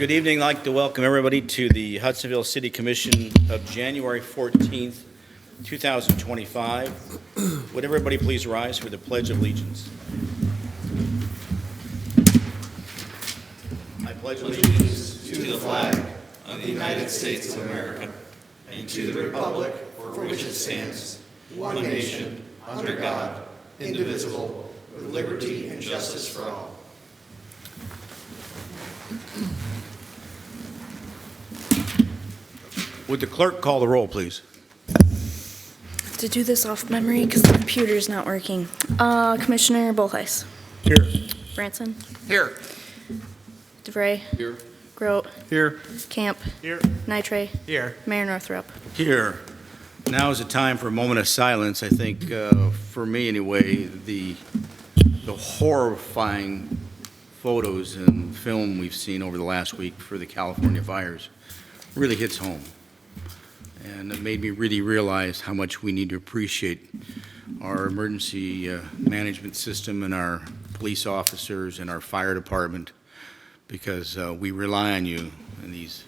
Good evening. I'd like to welcome everybody to the Hudsonville City Commission of January 14th, 2025. Would everybody please rise for the Pledge of Allegiance? I pledge allegiance to the flag of the United States of America and to the republic for which it stands, one nation, under God, indivisible, with liberty and justice for all. Would the clerk call the roll, please? To do this off memory because the computer's not working. Commissioner Bolhuis. Here. Branson. Here. DeVray. Here. Grote. Here. Camp. Here. Nitre. Here. Mayor Northrup. Here. Now is the time for a moment of silence. I think, for me anyway, the horrifying photos and film we've seen over the last week for the California fires really hits home. And it made me really realize how much we need to appreciate our emergency management system and our police officers and our fire department, because we rely on you in these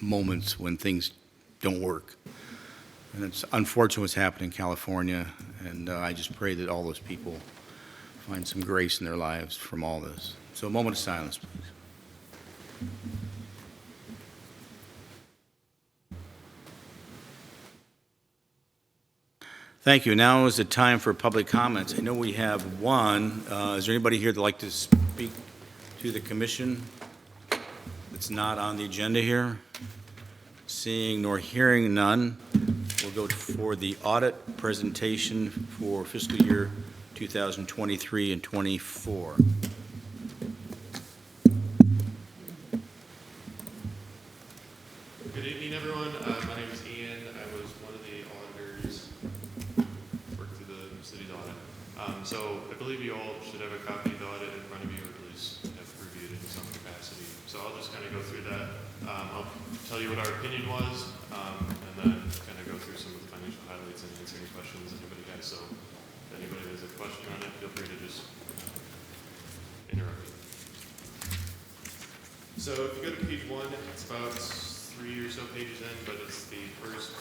moments when things don't work. And it's unfortunate what's happened in California, and I just pray that all those people find some grace in their lives from all this. So a moment of silence, please. Thank you. Now is the time for public comments. I know we have one. Is there anybody here that'd like to speak to the commission that's not on the agenda here? Seeing nor hearing none, we'll go for the audit presentation for fiscal year 2023 and 24. Good evening, everyone. My name is Ian. I was one of the auditors, worked through the city's audit. So I believe you all should have a copy of the audit in front of you, or at least have reviewed it in some capacity. So I'll just kind of go through that. I'll tell you what our opinion was, and then kind of go through some of the financial highlights and answer any questions anybody has. So if anybody has a question on it, feel free to just interrupt me. So if you go to page 1, it's about 3 or so pages in, but it's the first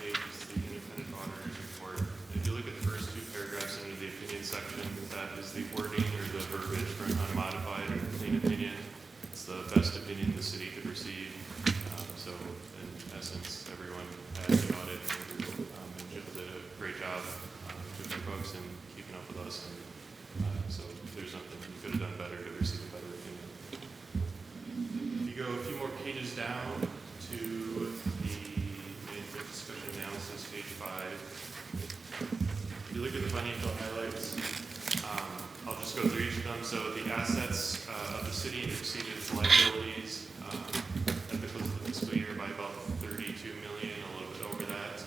page is the independent auditor's report. If you look at the first 2 paragraphs under the opinion section, that is the wording or the verbiage for an unmodified or clean opinion. It's the best opinion the city could receive. So in essence, everyone had the audit, and Jill did a great job with their folks and keeping up with us. And so there's nothing you could have done better to receive a better opinion. If you go a few more pages down to the management discussion analysis, page 5. If you look at the financial highlights, I'll just go through each of them. So the assets of the city exceeded its liabilities at the close of the fiscal year by about $32 million, a little bit over that.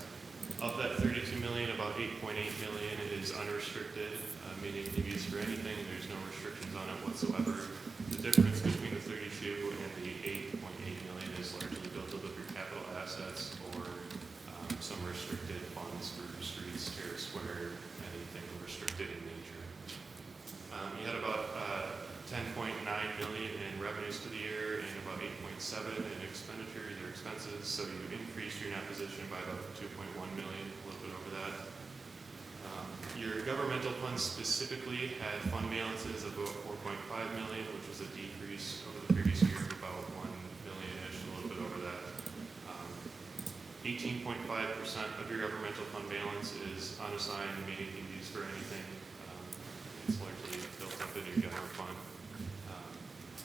Of that $32 million, about $8.8 million is unrestricted, meaning it can be used for anything. There's no restrictions on it whatsoever. The difference between the 32 and the 8.8 million is largely built up of your capital assets or some restricted funds for streets, Terrace Square, anything restricted in nature. You had about 10.9 million in revenues for the year and about 8.7 in expenditures or expenses. So you increased your net position by about 2.1 million, a little bit over that. Your governmental funds specifically had fund balances of about 4.5 million, which was a decrease over the previous year of about 1 million-ish, a little bit over that. 18.5% of your governmental fund balance is unassigned, meaning it can be used for anything. It's largely built up in your general fund.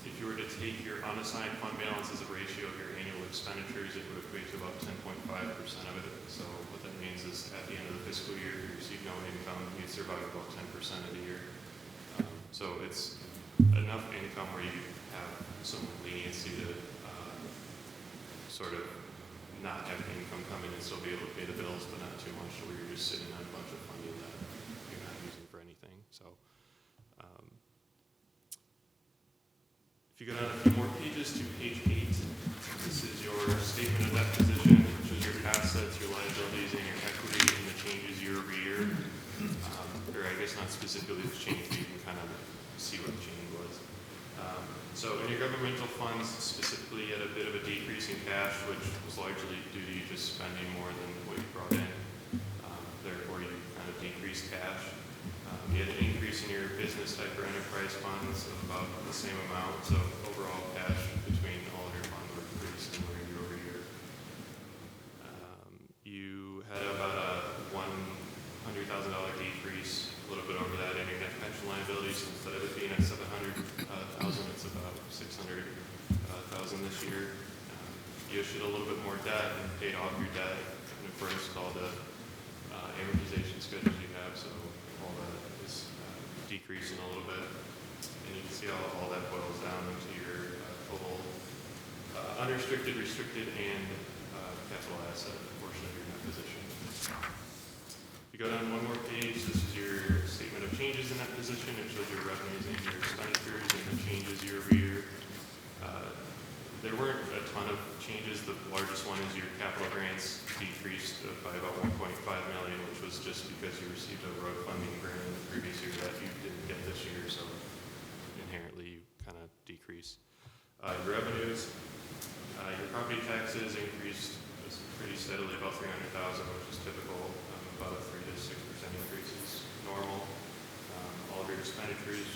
If you were to take your unassigned fund balance as a ratio of your annual expenditures, it would equate to about 10.5% of it. So what that means is at the end of the fiscal year, you receive no income, you survive about 10% of the year. So it's enough income where you have some leniency to sort of not have income coming and still be able to pay the bills, but not too much, so where you're just sitting on a bunch of funding that you're not using for anything. So if you go down a few more pages to page 8, this is your statement of that position, which is your assets, your liabilities, and your equity, and the changes year over year. Or I guess not specifically the change, but you can kind of see what the change was. So in your governmental funds specifically, you had a bit of a decrease in cash, which was largely due to you just spending more than what you brought in. Therefore, you kind of decreased cash. You had an increase in your business type or enterprise funds of about the same amount. So overall cash between all of your funds were pretty similar year over year. You had about a $100,000 decrease, a little bit over that in your net pension liabilities. Instead of it being at $700,000, it's about $600,000 this year. You issued a little bit more debt and paid off your debt in accordance with all the amortization schedules you have. So all that is decreasing a little bit. And you can see all that boils down into your total unrestricted, restricted, and capital asset portion of your net position. If you go down one more page, this is your statement of changes in that position. It shows your revenues and your expenditures and the changes year over year. There weren't a ton of changes. The largest one is your capital grants decreased by about $1.5 million, which was just because you received a road funding grant in the previous year that you didn't get this year, so inherently you kind of decrease. Your revenues, your property taxes increased pretty steadily, about $300,000, which is typical. About a 3 to 6% increase is normal. All of your expenditures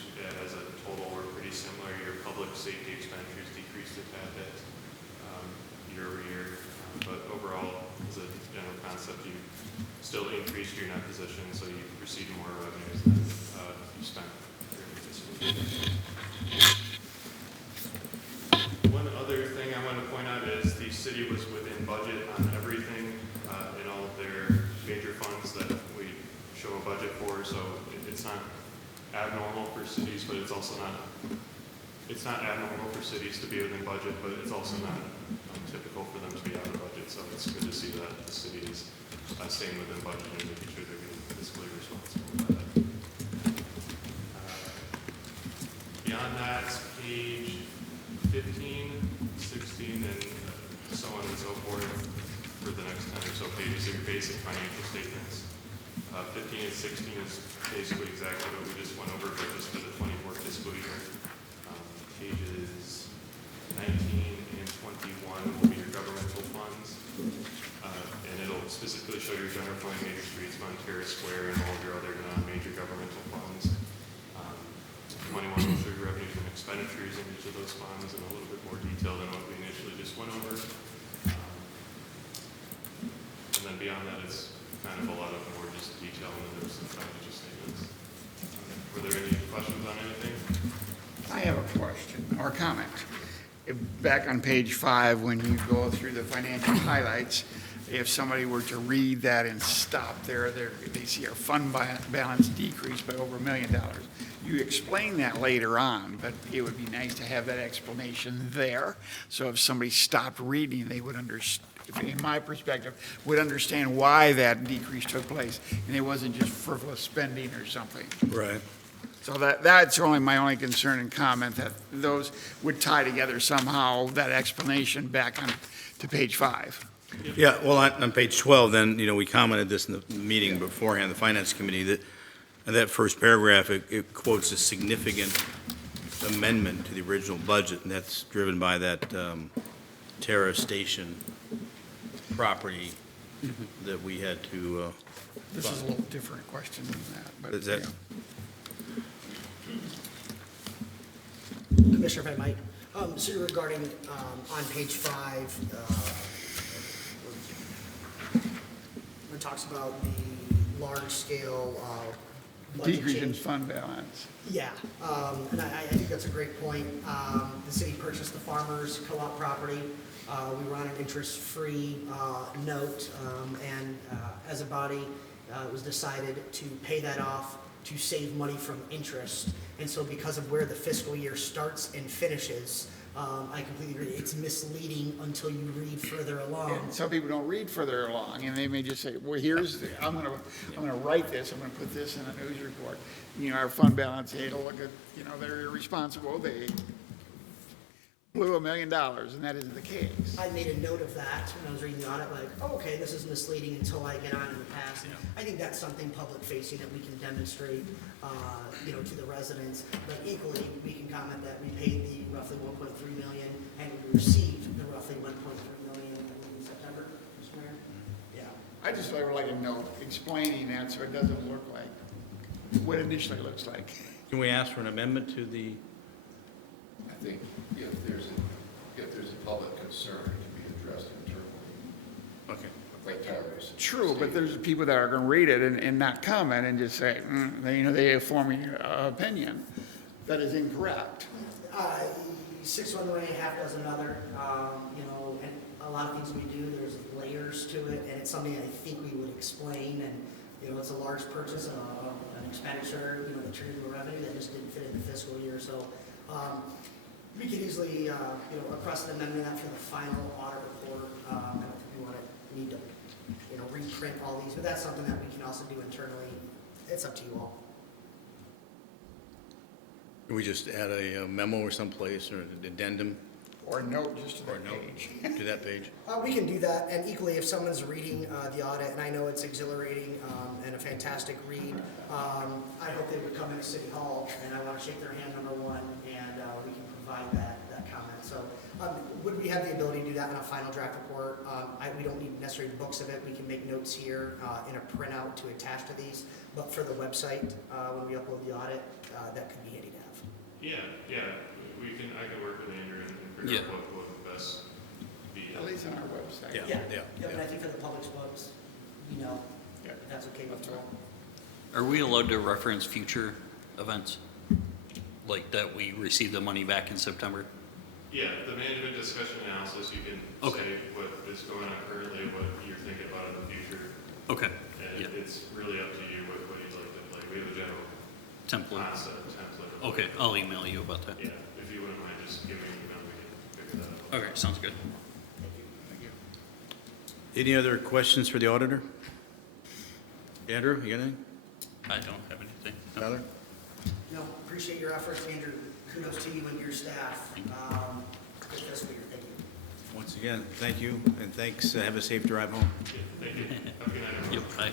as a total were pretty similar. Your public safety expenditures decreased a tad bit year over year, but overall, as a general concept, you still increased your net position, so you received more revenues than you spent during the fiscal year. One other thing I want to point out is the city was within budget on everything in all of their major funds that we show a budget for, so it's not abnormal for cities, but it's also not, it's not abnormal for cities to be within budget, but it's also not untypical for them to be out of budget, so it's good to see that the city is staying within budget and making sure they're being fiscally responsible with that. Beyond that, page 15, 16, and so on and so forth for the next 10 or so pages are your basic financial statements. 15 and 16 is basically exactly what we just went over, but just for the 24 fiscal year. Pages 19 and 21 will be your governmental funds, and it'll specifically show your general fund, major streets, Montero Square, and all of your other non-major governmental funds. 21 will show your revenues and expenditures in each of those funds in a little bit more detail than what we initially just went over. And then beyond that, it's kind of a lot of more just detail in the notes and financial statements. Were there any questions on anything? I have a question or comment. Back on page 5, when you go through the financial highlights, if somebody were to read that and stop there, they see our fund balance decreased by over $1 million. You explain that later on, but it would be nice to have that explanation there. So if somebody stopped reading, they would understand, in my perspective, would understand why that decrease took place, and it wasn't just frivolous spending or something. Right. So that's only my only concern and comment, that those would tie together somehow, that explanation back on to page 5. Yeah, well, on page 12, then, we commented this in the meeting beforehand, the Finance Committee, that first paragraph, it quotes a significant amendment to the original budget, and that's driven by that Terra Station property that we had to This is a little different question than that, but. Is that- yeah. Commissioner, if I might, so regarding, on page 5, it talks about the large-scale budget Decrease in change. fund balance. Yeah, and I think that's a great point. The city purchased the farmers co-op property. We were on an interest-free note, and as a body, it was decided to pay that off to save money from interest. And so because of where the fiscal year starts and finishes, I completely agree. It's misleading until you read further along. And some people don't read further along, and they may just say, well, I'm gonna write this, I'm gonna put this in a news report. Our fund balance, hey, look at, they're irresponsible, they blew $1 million, and that isn't the case. I made a note of that when I was reading the audit, like, oh, okay, this is misleading until I get on in the past. And I think that's something public facing that we can demonstrate, to the residents. But equally, we can comment that we paid the roughly 1.3 million and we received the roughly 1.3 million in September, Mr. Mayor? Yeah. I just would like a note explaining that so it doesn't look like what it initially looks like. Can we ask for an amendment to the, I think if there's a public concern, it can be addressed internally, okay. like Tyler was. True, but there's people that are going to read it and not comment and just say, they have forming an opinion that is incorrect. 6 one way, half dozen other, and a lot of things we do, there's layers to it, and it's something I think we would explain, and, it's a large purchase, an expenditure, that turned into a revenue that just didn't fit in the fiscal year, so, we could easily, request an amendment that for the final audit report. I don't think we need to, reprint all these, but that's something that we can also do internally. It's up to you all. Can we just add a memo or someplace or an addendum Or a note just to or a that note page. to that page? We can do that, and equally, if someone's reading the audit, and I know it's exhilarating and a fantastic read, I hope they would come into City Hall, and I want to shake their hand, number one, and we can provide that comment. So would we have the ability to do that in a final draft report? We don't need necessarily books of it. We can make notes here in a printout to attach to these, but for the website, when we upload the audit, that could be handy to have. Yeah, I can work with Andrew and figure out what would best be. At least on our website. Yeah. But I think for the public's books, Yeah. if that's okay with you all. Are we allowed to reference future events? Like that we received the money back in September? Yeah, the management discussion analysis, you can Okay. say what is going on currently, what you're thinking about in the future. Okay. And it's really up to you what you'd like to, we have a general Template. concept template. Okay, I'll email you about that. Yeah, if you wouldn't mind just giving me an email, we can figure that out. Okay, sounds good. Thank you. Any other questions for the auditor? Andrew, you got anything? I don't have anything. No. Tyler? No, appreciate your efforts, Andrew. Kudos to you and your staff. Good fiscal year. Thank you. Once again, thank you, and thanks. Have a safe drive home. Yeah, thank you. Have a good night, everyone. Yep, bye.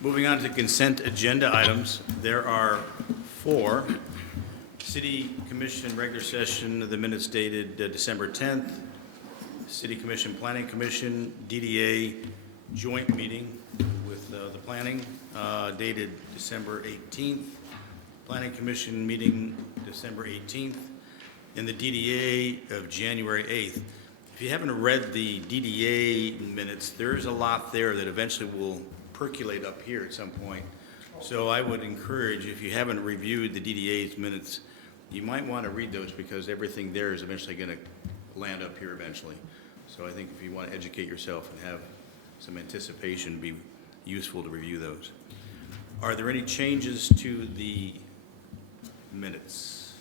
Moving on to consent agenda items, there are 4. City Commission regular session, the minutes dated December 10th. City Commission Planning Commission, DDA joint meeting with the planning dated December 18th. Planning Commission meeting December 18th. And the DDA of January 8th. If you haven't read the DDA minutes, there's a lot there that eventually will percolate up here at some point. So I would encourage, if you haven't reviewed the DDA's minutes, you might want to read those because everything there is eventually going to land up here eventually. So I think if you want to educate yourself and have some anticipation, it'd be useful to review those. Are there any changes to the minutes?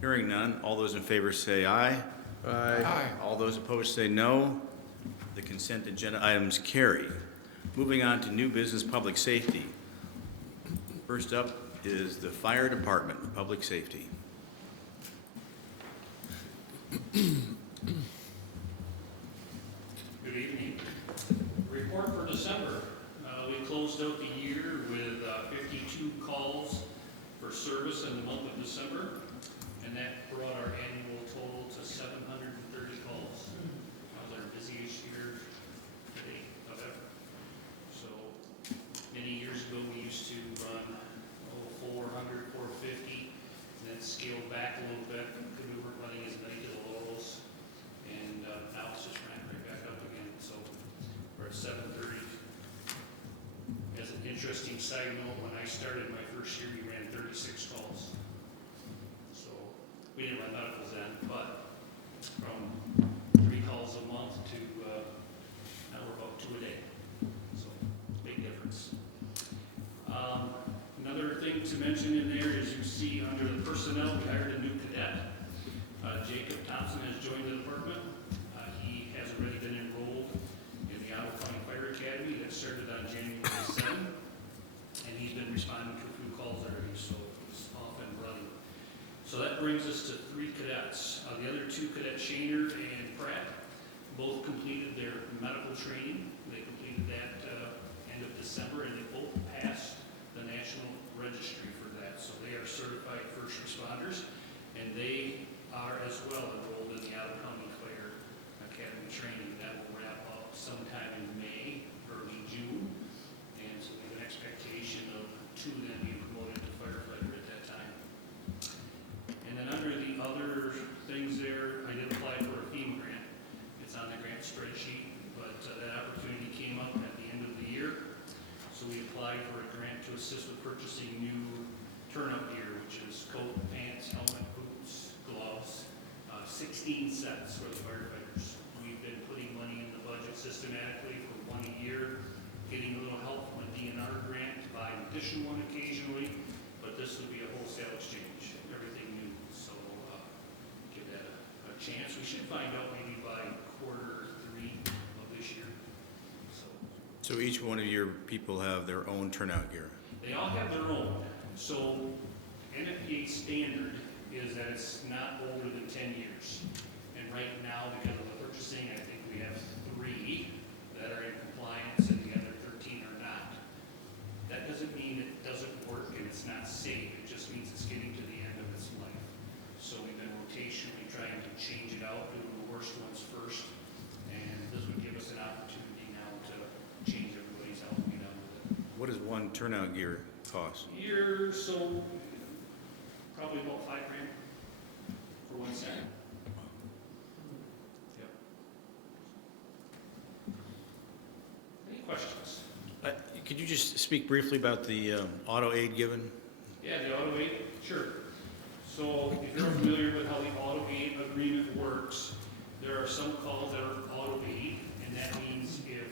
Hearing none, all those in favor say aye. Aye. All those opposed say no. The consent agenda items carry. Moving on to new business public safety. First up is the Fire Department, Public Safety. Good evening. Report for December. We closed out the year with 52 calls for service in the month of December, and that brought our annual total to 730 calls. That was our busiest year to date of ever. So many years ago, we used to run 400, 450, and then scaled back a little bit because we weren't running as many to the Laurels, and now it's just ramped right back up again. So we're at 730. As an interesting side note, when I started my first year, we ran 36 calls. So we didn't run medicals then, but from 3 calls a month to now we're about 2 a day. So big difference. Another thing to mention in there is you see under the personnel, we hired a new cadet. Jacob Thompson has joined the department. He has already been enrolled in the Ottawa County Fire Academy that started on January 7th. And he's been responding to a few calls already, so he's off and running. So that brings us to to Cadet Shaner and Pratt. Both completed their medical training. They completed that end of December, and they both passed the national registry for that. So they are certified first responders, and they are as well enrolled in the Otter County Fire Academy training. That will wrap up sometime in May, early June. And so we have an expectation of 2 of them being promoted to firefighter at that time. And then under the other things there, I did apply for a FEMA grant. It's on the grant spreadsheet, but that opportunity came up at the end of the year. So we applied for a grant to assist with purchasing new turnout gear, which is coat, pants, helmet, boots, gloves, 16 sets for the firefighters. We've been putting money in the budget systematically for 1 year, getting a little help from a DNR grant to buy an additional one occasionally, but this would be a wholesale exchange, everything new. So give that a chance. We should find out maybe by Q3 of this year. So each one of your people have their own turnout gear? They all have their own. So NFPA standard is that it's not older than 10 years. And right now, because of the purchasing, I think we have 3 that are in compliance and the other 13 are not. That doesn't mean it doesn't work and it's not safe. It just means it's getting to the end of its life. So we've been rotationally trying to change it out, do the worst ones first. And this would give us an opportunity now to change everybody's health and be done with it. What does one turnout gear cost? Here, so probably about $5,000 for 1 set. Yep. Any questions? Could you just speak briefly about the auto aid given? Yeah, the auto aid, sure. So if you're familiar with how the auto aid agreement works, there are some calls that are auto aid, and that means if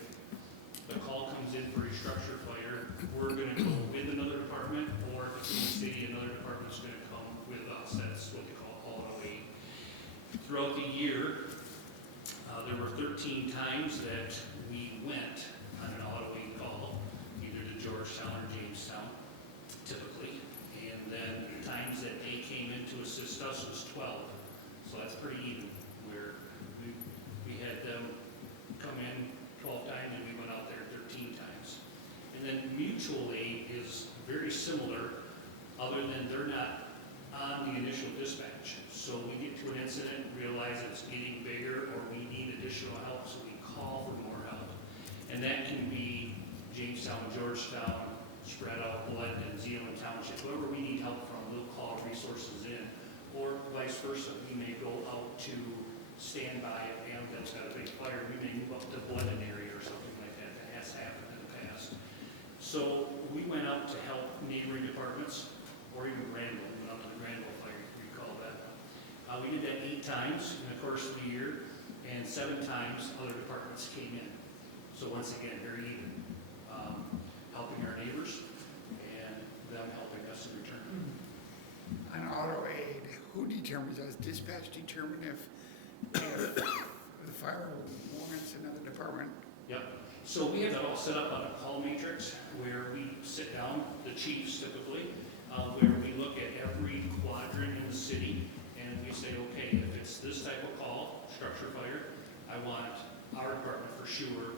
the call comes in for a structure fire, we're going to go with another department, or if it's in the city, another department's going to come with us. That's what they call auto aid. Throughout the year, there were 13 times that we went on an auto aid call, either to Georgetown or Jamestown, typically. And then the times that they came in to assist us was 12. So that's pretty even, where we had them come in 12 times and we went out there 13 times. And then mutual aid is very similar, other than they're not on the initial dispatch. So we get to an incident, realize it's getting bigger, or we need additional help, so we call for more help. And that can be Jamestown, Georgetown, spread out, Blendon, Zeeland Township, whoever we need help from, we'll call resources in. Or vice versa, we may go out to stand by if Amden's got a big fire, we may move up to Blendon area or something like that. That has happened in the past. So we went out to help neighboring departments, or even Granville, we went out to the Granville fire, if you recall that. We did that 8 times in the course of the year, and 7 times other departments came in. So once again, very even, helping our neighbors and them helping us in return. On auto aid, who determines, does dispatch determine if the fire warrants another department? Yep. So we have that all set up on a call matrix where we sit down, the chiefs typically, where we look at every quadrant in the city and we say, okay, if it's this type of call, structure fire, I want our department for sure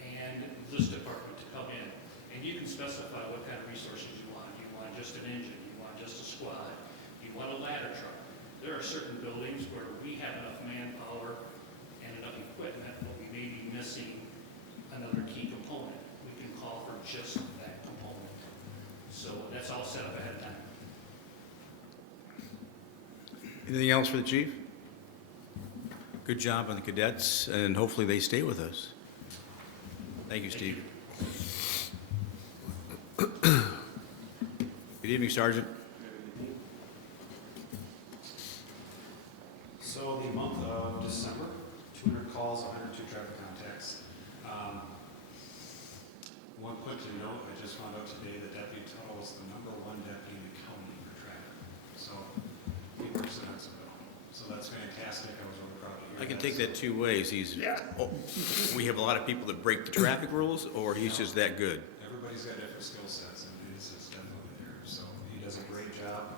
and this department to come in. And you can specify what kind of resources you want. You want just an engine, you want just a squad, you want a ladder truck. There are certain buildings where we have enough manpower and enough equipment, but we may be missing another key component. We can call for just that component. So that's all set up ahead of time. Anything else for the chief? Good job on the cadets, and hopefully they stay with us. Thank you, Steve. Good evening, Sergeant. So the month of December, 200 calls, 102 traffic contacts. One point to note, I just found out today that Deputy Tuttle is the #1 deputy in the county for traffic. So he works in Hudsonville. So that's fantastic. I was really proud to hear I can that. take that 2 ways. Yeah. We have a lot of people that break the traffic rules, or he's just that good. Everybody's got different skill sets, and his is definitely there. So he does a great job.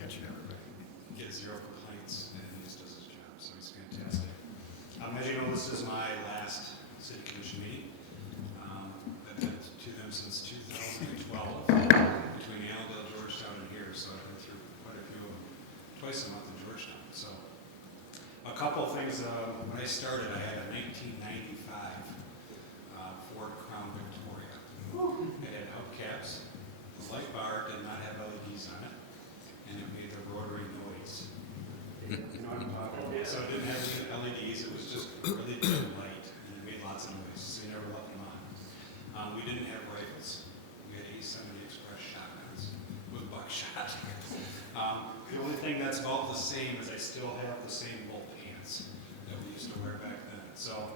Catching everybody. Gets 0 complaints, and he just does his job. As you know, this is my last city commission meeting. I've been to them since 2012, between Annandale, Georgetown, and here, so I've been through quite a few of them, twice a month in Georgetown. So a couple of things, when I started, I had a 1995 Ford Crown Victoria. It had hubcaps, the light bar did not have LEDs on it, and it made the rotary noise. You know what I'm talking about? So it didn't have any LEDs, it was just really dim light, and it made lots of noise, so you never left them on. We didn't have rifles. We had 870 Express shotguns with buckshot. The only thing that's about the same is I still have the same wool pants that we used to wear back then. So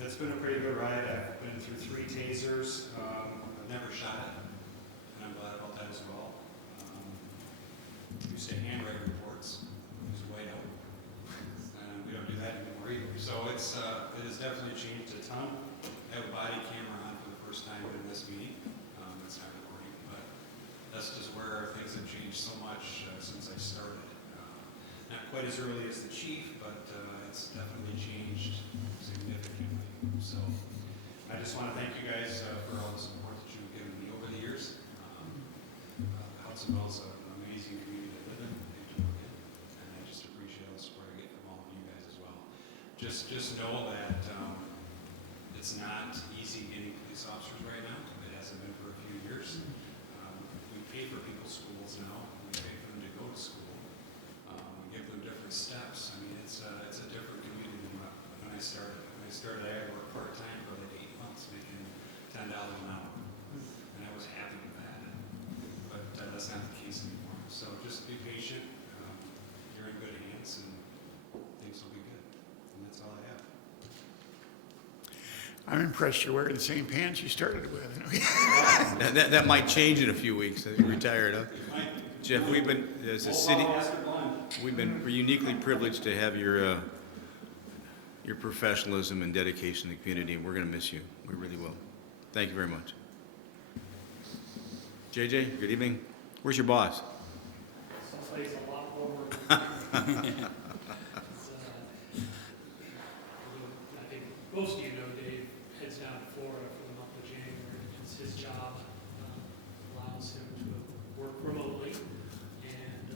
that's been a pretty good ride. I've been through 3 tasers. I've never shot it, and I'm glad about that as well. We used to handwrite reports. It was way out. And we don't do that anymore either. So it has definitely changed a ton. I have a body camera on for the first time in this meeting. It's not recording, but that's just where things have changed so much since I started. Not quite as early as the chief, but it's definitely changed significantly. So I just want to thank you guys for all the support that you've given me over the years. Hudsonville's an amazing community to live in, and I just appreciate all the support I get from all of you guys as well. Just know that it's not easy getting police officers right now. It hasn't been for a few years. We pay for people's schools now. We pay for them to go to school. We give them different steps. I mean, it's a different community than when I started. When I started, I had to work part-time for like 8 months, making $10 an hour. And I was happy with that. But that's not the case anymore. So just be patient. You're in good hands, and things will be good. And that's all I have. I'm impressed you're wearing the same pants you started with. That might change in a few weeks as you retire, huh? Jeff, we've been, as a city, we've been uniquely privileged to have your professionalism and dedication to the community, and we're going to miss you. We really will. Thank you very much. JJ, good evening. Where's your boss? Someplace a lot warmer. I think most of you know Dave heads down to Florida for the month of January. It's his job, allows him to work remotely, and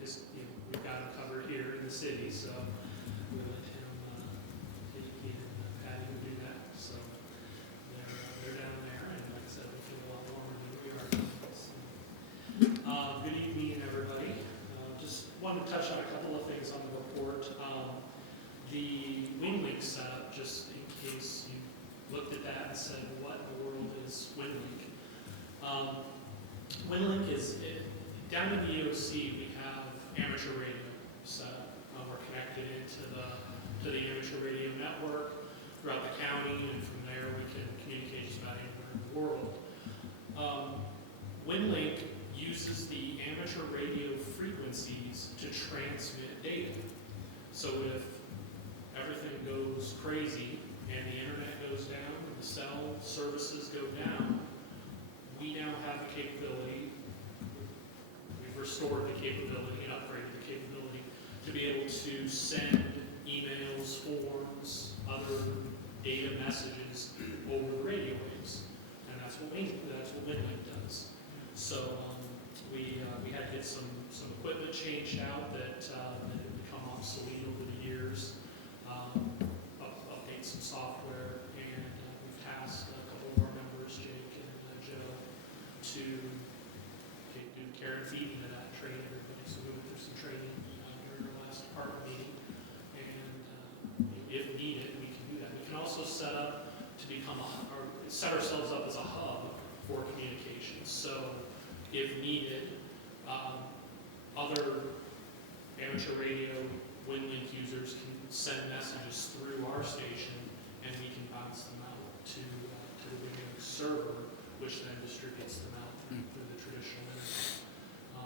we've got him covered here in the city, so we let him, he and Patty will do that. So they're down there, and like I said, we feel a lot warmer than we are. So, good evening, everybody. Just wanted to touch on a couple of things on the report. The WinLink setup, just in case you looked at that and said, what in the world is WinLink? WinLink is, down in the EOC, we have amateur radio set up. We're connected to the amateur radio network throughout the county, and from there we can communicate just about anywhere in the world. WinLink uses the amateur radio frequencies to transmit data. So if everything goes crazy and the internet goes down and the cell services go down, we now have the capability, we've restored the capability and upgraded the capability to be able to send emails, forms, other data messages over the radio waves. And that's what WinLink does. So we had to get some equipment changed out that had become obsolete over the years. Update some software, and we've tasked a couple of our members, Jake and Joe, to do care and feeding of that, train everybody. So we went through some training during our last department meeting, and if needed, we can do that. We can also set ourselves up as a hub for communications. So if needed, other amateur radio WinLink users can send messages through our station, and we can bounce them out to the WinLink server, which then distributes them out through the traditional internet.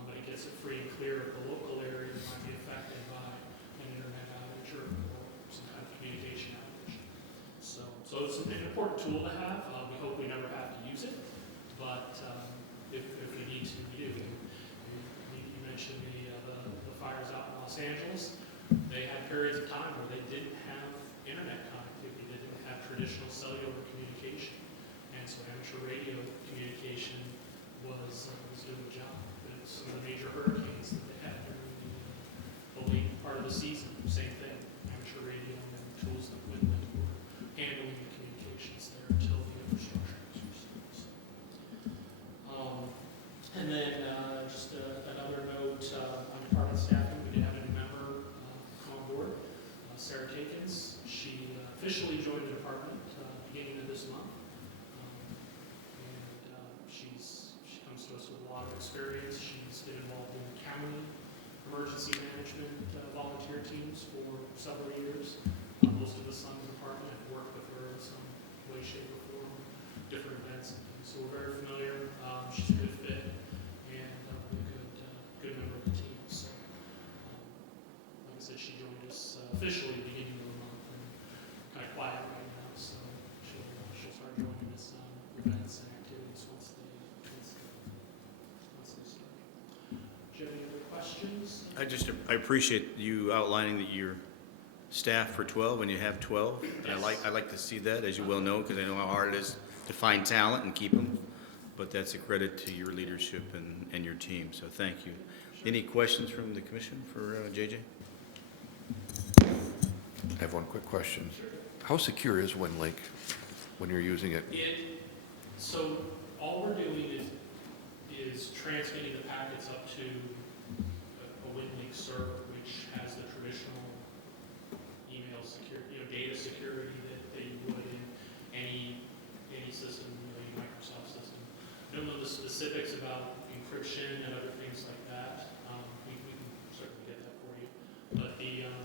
But it gets it free and clear of the local area that might be affected by an internet outage or some kind of communication outage. So it's an important tool to have. We hope we never have to use it, but if we need to, we do. You mentioned the fires out in Los Angeles. they had periods of time where they didn't have internet connectivity, they didn't have traditional cellular communication. And so amateur radio communication was doing the job. And some of the major hurricanes that they had during the late part of the season, same thing. Amateur radio and tools like Winland were handling the communications there until the infrastructure was restored. So, and then just another note on department staffing, we did have a new member come on board, Sarah Takins. She officially joined the department beginning of this month. She comes to us with a lot of experience. She's been involved in county emergency management volunteer teams for several years. Most of us on the department have worked with her in some way, shape, or form, different events and things. So we're very familiar. She's a good fit and a good member of the team. So, like I said, she joined us officially at the beginning of the month and kind of quiet right now. So she'll start joining us on events and activities once they start. Do you have any other questions? I appreciate you outlining that you're staff for 12 and you have 12. And I like to see that, as you well know, because I know how hard it is to find talent and keep them. But that's a credit to your leadership and your team, so thank you. Any questions from the commission for JJ? I have one quick question. How secure is Wind Lake when you're using it? So all we're doing is transmitting the packets up to a WinLink server, which has the traditional email security, data security that you would in any system, any Microsoft system. I don't know the specifics about encryption and other things like that. We can certainly get that for you. But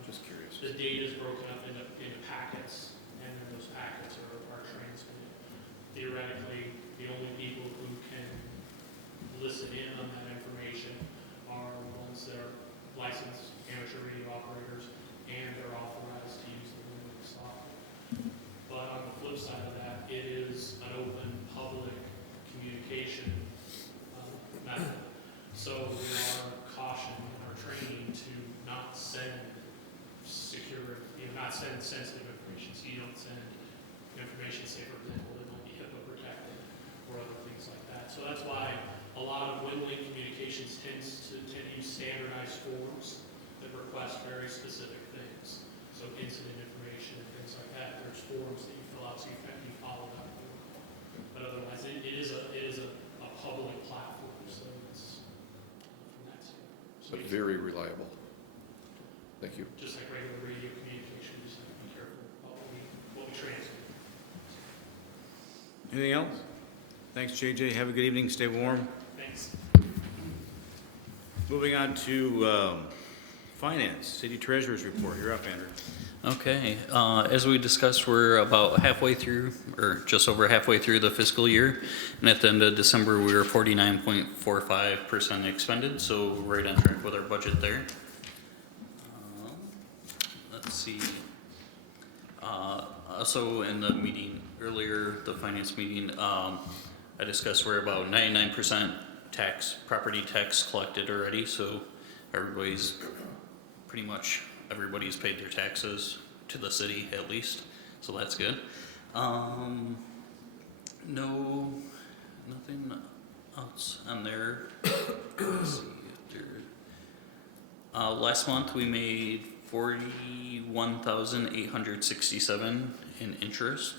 Just curious. the data is broken up into packets, and then those packets are transmitted. Theoretically, the only people who can listen in on that information are ones that are licensed amateur radio operators and are authorized to use the WinLink software. But on the flip side of that, it is an open public communication method. So we are cautioned in our training to not send not send sensitive information. So you don't send information, say for example, that might be HIPAA protected or other things like that. So that's why a lot of WinLink communications tend to use standardized forms that request very specific things. So incident information and things like that. There's forms that you fill out so you follow that protocol. But otherwise, it is a public platform. So it's from that standpoint. But very reliable. Thank you. Just like regular radio communication, just have to be careful about what we transmit. Anything else? Thanks, JJ. Have a good evening. Stay warm. Thanks. Moving on to finance, city treasurer's report. You're up, Andrew. Okay, as we discussed, we're about halfway through, or just over halfway through the fiscal year. And at the end of December, we were 49.45% expended, so right on track with our budget there. Let's see. Also in the meeting earlier, the finance meeting, I discussed we're about 99% property tax collected already, so everybody's paid their taxes to the city at least, so that's good. Nothing else on there. Let's see if there, last month we made $41,867 in interest.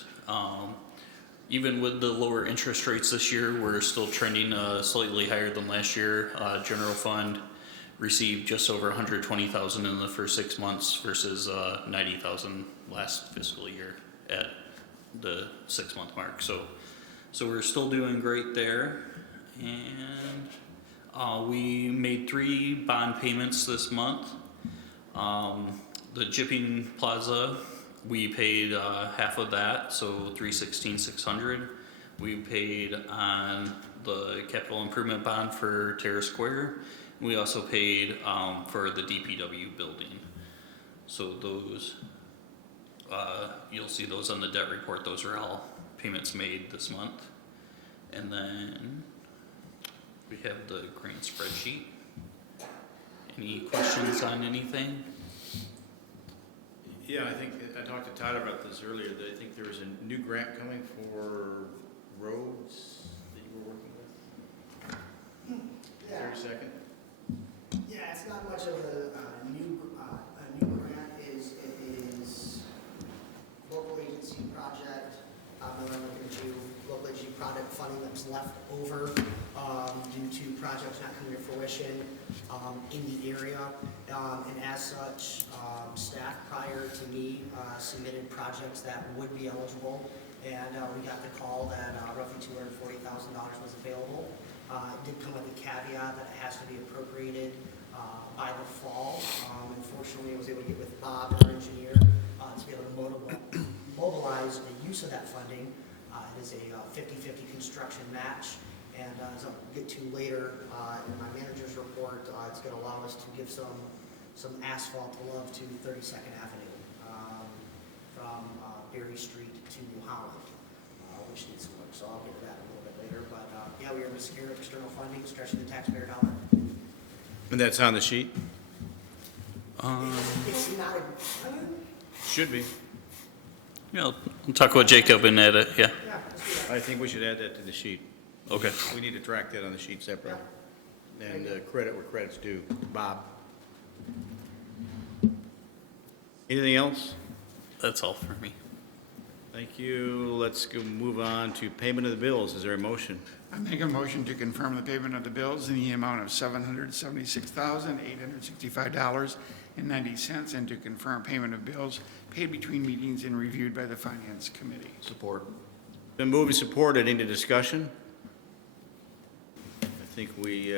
Even with the lower interest rates this year, we're still trending slightly higher than last year. General fund received just over $120,000 in the first 6 months versus $90,000 last fiscal year at the 6-month mark. So we're still doing great there. And we made 3 bond payments this month. The Jipping Plaza, we paid half of that, so $316,600. We paid on the capital improvement bond for Terrace Square. We also paid for the DPW building. So those, you'll see those on the debt report. Those are all payments made this month. And then we have the grant spreadsheet. Any questions on anything? Yeah, I think, I talked to Tyler about this earlier, that I think there was a new grant coming for roads that you were working with. Yeah. 30 second? Yeah, it's not much of a new grant. It is local agency project. I'm looking at you, local agency project funding that's left over due to projects not coming to fruition in the area. And as such, staff prior to me submitted projects that would be eligible. And we got the call that roughly $240,000 was available. It did come with a caveat that it has to be appropriated by the fall. Unfortunately, I was able to get with Bob, our engineer, to be able to mobilize the use of that funding. It is a 50-50 construction match. And as I'll get to later in my manager's report, it's going to allow us to give some asphalt love to 32nd Avenue from Berry Street to New Holland, which needs some work. So I'll get to that a little bit later. But yeah, we are going to secure external funding, stretching the taxpayer dollar. And that's on the sheet? It's not a, Should be. Yeah, I'll talk with Jacob and add it, yeah. yeah, let's do that. I think we should add that to the sheet. Okay. We need to track that on the sheet separately. And credit where credit's due. Bob? Anything else? That's all for me. Thank you. Let's go move on to payment of the bills. Is there a motion? I make a motion to confirm the payment of the bills in the amount of $776,865.90 and to confirm payment of bills paid between meetings and reviewed by the Finance Committee. Support. Been moved and supported. Into discussion? I think we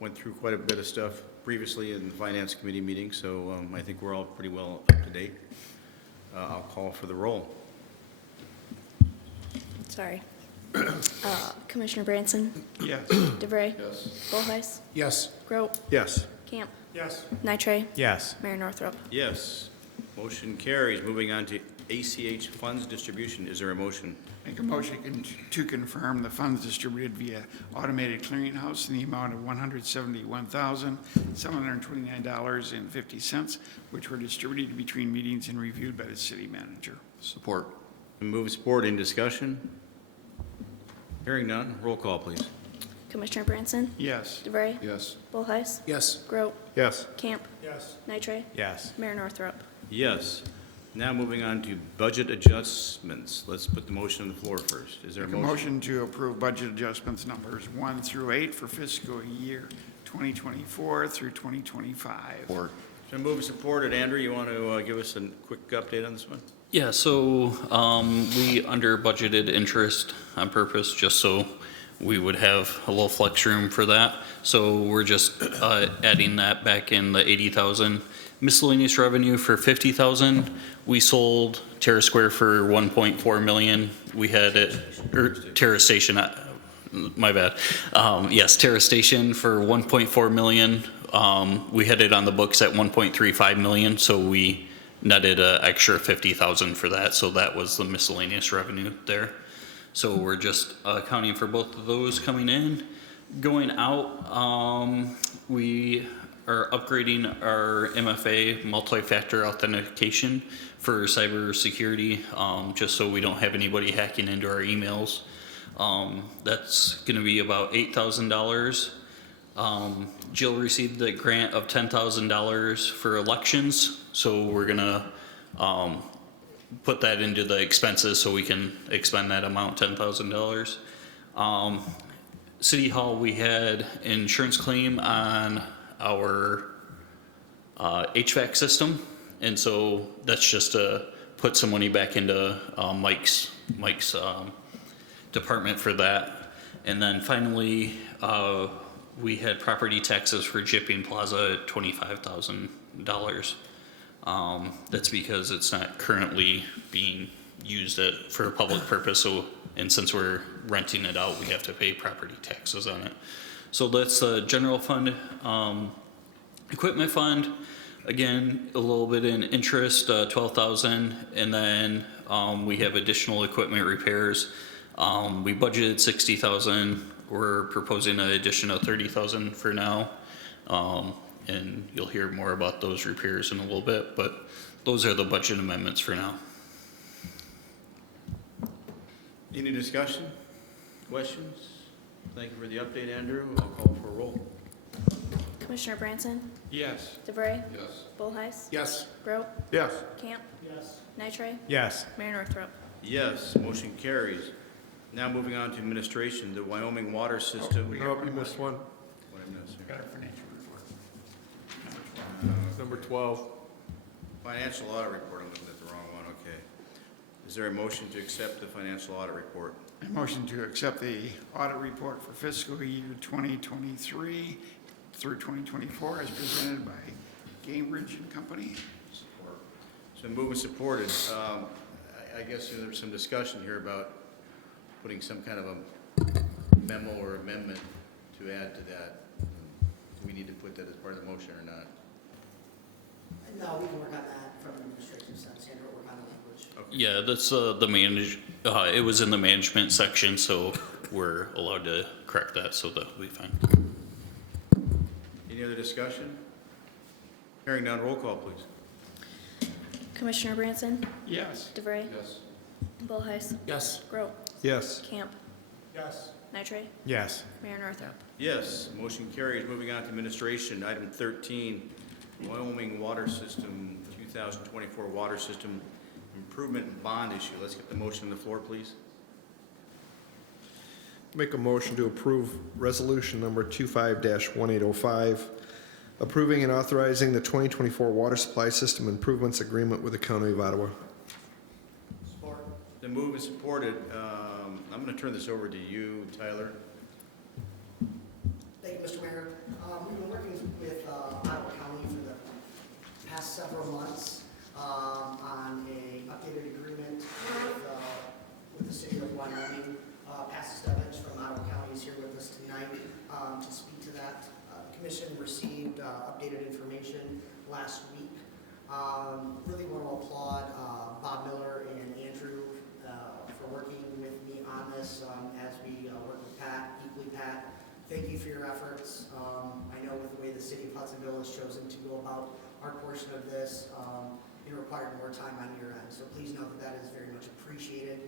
went through quite a bit of stuff previously in the Finance Committee meeting, so I think we're all pretty well up to date. I'll call for the roll. Sorry. Commissioner Branson, Yes. DeVray, Yes. Bullheis, Yes. Grote, Yes. Camp, Yes. Nitre, Yes. Mayor Northrop. Yes. Motion carries. Moving on to ACH funds distribution. Is there a motion? Make a motion to confirm the funds distributed via automated clearinghouse in the amount of $171,729.50, which were distributed between meetings and reviewed by the city manager. Support. Been moved and supported. In discussion? Hearing none. Roll call, please. Commissioner Branson, Yes. DeVray, Yes. Bullheis, Yes. Grote, Yes. Camp, Yes. Nitre, Yes. Mayor Northrop. Yes. Now moving on to budget adjustments. Let's put the motion on the floor first. Is there a Make a motion? motion to approve budget adjustments numbers 1 through 8 for fiscal year 2024 through 2025. Support. It's been moved and supported. Andrew, you want to give us a quick update on this one? Yeah, so we under budgeted interest on purpose, just so we would have a little flex room for that. So we're just adding that back in the 80,000. Miscellaneous revenue for 50,000. We sold Terrace Square for 1.4 million. We had it, or Terrace Station, my bad. Yes, Terrace Station for 1.4 million. We had it on the books at 1.35 million, so we netted an extra 50,000 for that. So that was the miscellaneous revenue there. So we're just accounting for both of those coming in. Going out, we are upgrading our MFA, multi-factor authentication, for cybersecurity, just so we don't have anybody hacking into our emails. That's going to be about $8,000. Jill received the grant of $10,000 for elections, so we're going to put that into the expenses so we can expend that amount, $10,000. City Hall, we had insurance claim on our HVAC system, and so that's just to put some money back into Mike's department for that. And then finally, we had property taxes for Jipping Plaza at $25,000. That's because it's not currently being used for a public purpose, so, and since we're renting it out, we have to pay property taxes on it. So that's the general fund. Equipment fund, again, a little bit in interest, 12,000, and then we have additional equipment repairs. We budgeted 60,000. We're proposing an addition of 30,000 for now, and you'll hear more about those repairs in a little bit. But those are the budget amendments for now. Any discussion, questions? Thank you for the update, Andrew. I'll call for a roll. Commissioner Branson, Yes. DeVray, Yes. Bullheis, Yes. Grote, Yes. Camp, Yes. Nitre, Yes. Mayor Northrop. Yes, motion carries. Now moving on to administration, the Wyoming water system. Oh, you missed one. What did I miss here? Got our financial report. Number 12. Financial audit report, I'm looking at the wrong one, okay. Is there a motion to accept the financial audit report? A motion to accept the audit report for fiscal year 2023 through 2024 as presented by Cambridge and Company. Support. So moved and supported. I guess there's some discussion here about putting some kind of a memo or amendment to add to that. Do we need to put that as part of the motion or not? No, we can work on that from an administrative sense, Andrew, work on the language. Yeah, that's the manage, it was in the management section, so we're allowed to correct that, so that'll be fine. Any other discussion? Hearing none, roll call, please. Commissioner Branson, Yes. DeVray, Yes. Bullheis, Yes. Grote, Yes. Camp, Yes. Nitre, Yes. Mayor Northrop. Yes, motion carries. Moving on to administration, item 13, Wyoming Water System, 2024 Water System Improvement Bond Issue. Let's get the motion on the floor, please. Make a motion to approve resolution number 25-1805, approving and authorizing the 2024 water supply system improvements agreement with the County of Ottawa. Support. The move is supported. I'm going to turn this over to you, Tyler. Thank you, Mr. Mayor. We've been working with Ottawa County for the past several months on a updated agreement with the city of Wyoming. Pastor Stebbins from Ottawa County is here with us tonight to speak to that. The commission received updated information last week. Really want to applaud Bob Miller and Andrew for working with me on this as we work with Pat, equally Pat. Thank you for your efforts. I know with the way the city of Hudsonville has chosen to go about our portion of this, it required more time on your end. So please know that that is very much appreciated.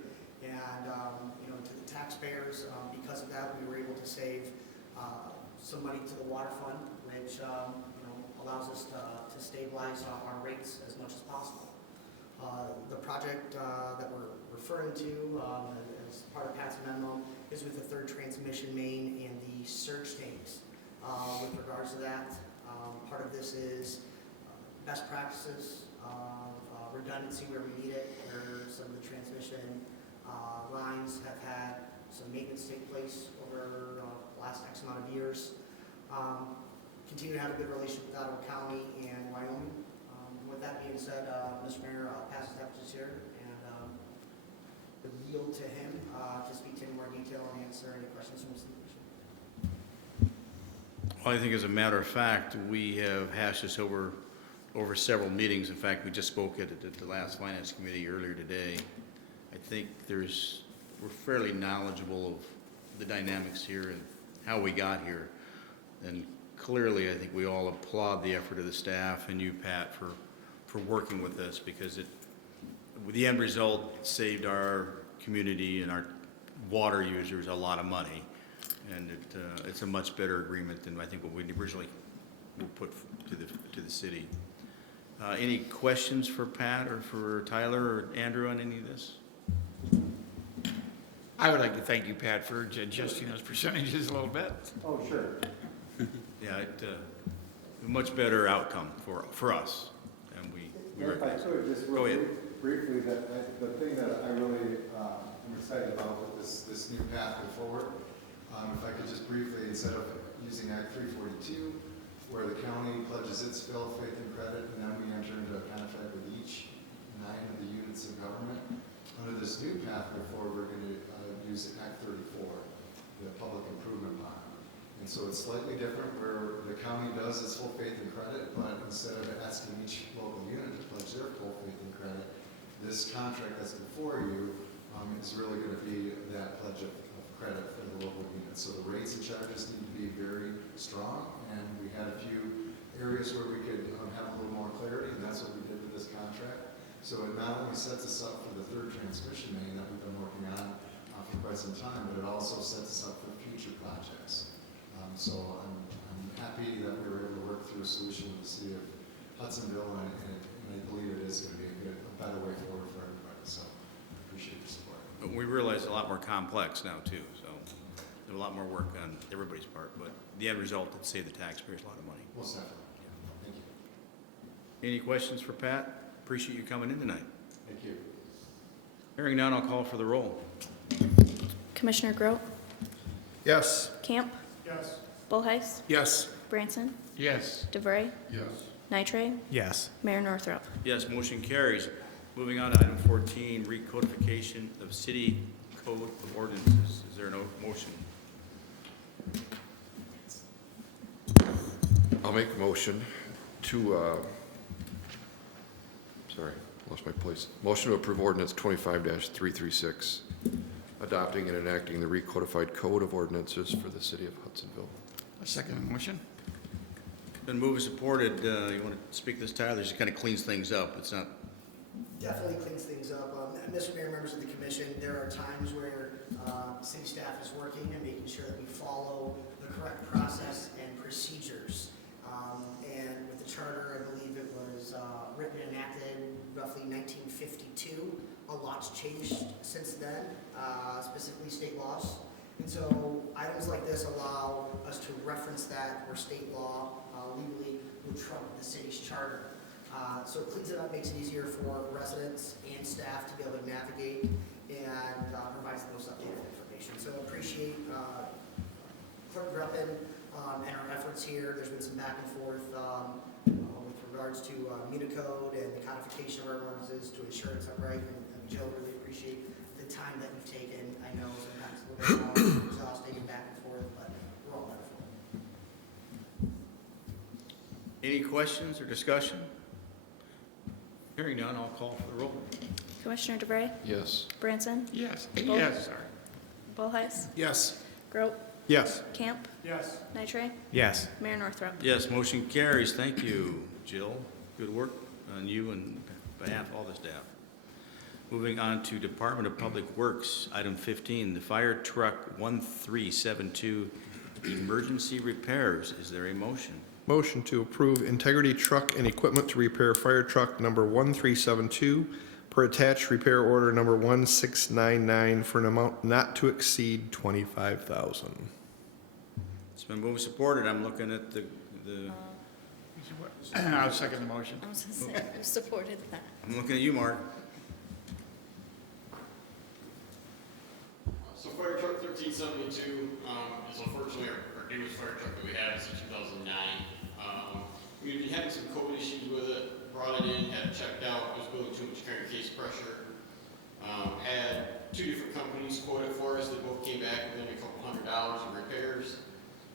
And, to the taxpayers, because of that, we were able to save some money to the water fund, which, allows us to stabilize our rates as much as possible. The project that we're referring to as part of Pat's memo is with the third transmission main and the surge tanks. With regards to that, part of this is best practices, redundancy where we need it, where some of the transmission lines have had some maintenance take place over the last X amount of years. Continue to have a good relationship with Ottawa County and Wyoming. With that being said, Mr. Mayor, Pastor Stebbins is here, and yield to him to speak to any more detail and answer any questions from the commission. Well, I think as a matter of fact, we have hashed this over several meetings. In fact, we just spoke at the last Finance Committee earlier today. I think we're fairly knowledgeable of the dynamics here and how we got here. And clearly, I think we all applaud the effort of the staff and you, Pat, for working with us, because the end result saved our community and our water users a lot of money. And it's a much better agreement than I think what we originally put to the city. Any questions for Pat or for Tyler or Andrew on any of this? I would like to thank you, Pat, for adjusting those percentages a little bit. Oh, sure. Yeah, a much better outcome for us, and we If I could, just Go ahead. real briefly, the thing that I really am excited about with this new pathway forward, if I could just briefly, instead of using Act 342, where the county pledges its fill, faith, and credit, and then we enter into a contract with each 9 of the units of government, under this new pathway forward, we're going to use Act 34, the public improvement bond. And so it's slightly different where the county does its full faith and credit, but instead of asking each local unit to pledge their full faith and credit, this contract that's before you is really going to be that pledge of credit for the local units. So the rates and charges need to be very strong, and we had a few areas where we could have a little more clarity, and that's what we did with this contract. So it not only sets us up for the third transmission main that we've been working on for quite some time, but it also sets us up for future projects. So I'm happy that we were able to work through a solution with the city of Hudsonville, and I believe it is going to be a better way forward for everybody. So I appreciate your support. But we realize it's a lot more complex now too, so there's a lot more work on everybody's part, but the end result would save the taxpayers a lot of money. Most definitely. Thank you. Any questions for Pat? Appreciate you coming in tonight. Thank you. Hearing none, I'll call for the roll. Commissioner Grote, Yes. Camp, Yes. Bullheis, Yes. Branson, Yes. DeVray, Yes. Nitre, Yes. Mayor Northrop. Yes, motion carries. Moving on to item 14, recodification of city code of ordinances. Is there no motion? I'll make a motion to, sorry, lost my place. Motion to approve ordinance 25-336, adopting and enacting the recodified code of ordinances for the city of Hudsonville. A second motion? Been moved and supported. You want to speak this, Tyler? This kind of cleans things up. It's not, Definitely cleans things up. Mr. Mayor, members of the commission, there are times where city staff is working and making sure that we follow the correct process and procedures. And with the charter, I believe it was written and enacted roughly 1952. A lot's changed since then, specifically state laws. And so items like this allow us to reference that where state law legally would trump the city's charter. So it cleans it up, makes it easier for residents and staff to be able to navigate and provides the most updated information. So appreciate Clerk Gruppen and our efforts here. There's been some back and forth with regards to Municode and the codification of our ordinances to ensure it's upright. And Joe, really appreciate the time that you've taken. I know sometimes it's a little bit exhausting and back and forth, but we're all better for it. any questions or discussion? Hearing none, I'll call for the roll. Commissioner DeVray, Yes. Branson, Yes. Bull- Yes, sorry. Bullheis, Yes. Grote, Yes. Camp, Yes. Nitre, Yes. Mayor Northrop. Yes, motion carries. Thank you, Jill. Good work on you and behalf of all the staff. Moving on to Department of Public Works, item 15, the fire truck 1372 emergency repairs. Is there a motion? Motion to approve integrity truck and equipment to repair fire truck number 1372 per attached repair order number 1699 for an amount not to exceed $25,000. It's been moved and supported. I'm looking at the I'll second the motion. I was going to say, who supported that? I'm looking at you, Mark. So fire truck 1372 is unfortunately our newest fire truck that we have. It's a 2009. We've been having some code issues with it. Brought it in, had it checked out. It was building too much carrying case pressure. Had two different companies quote it for us. They both came back within a couple $100 in repairs.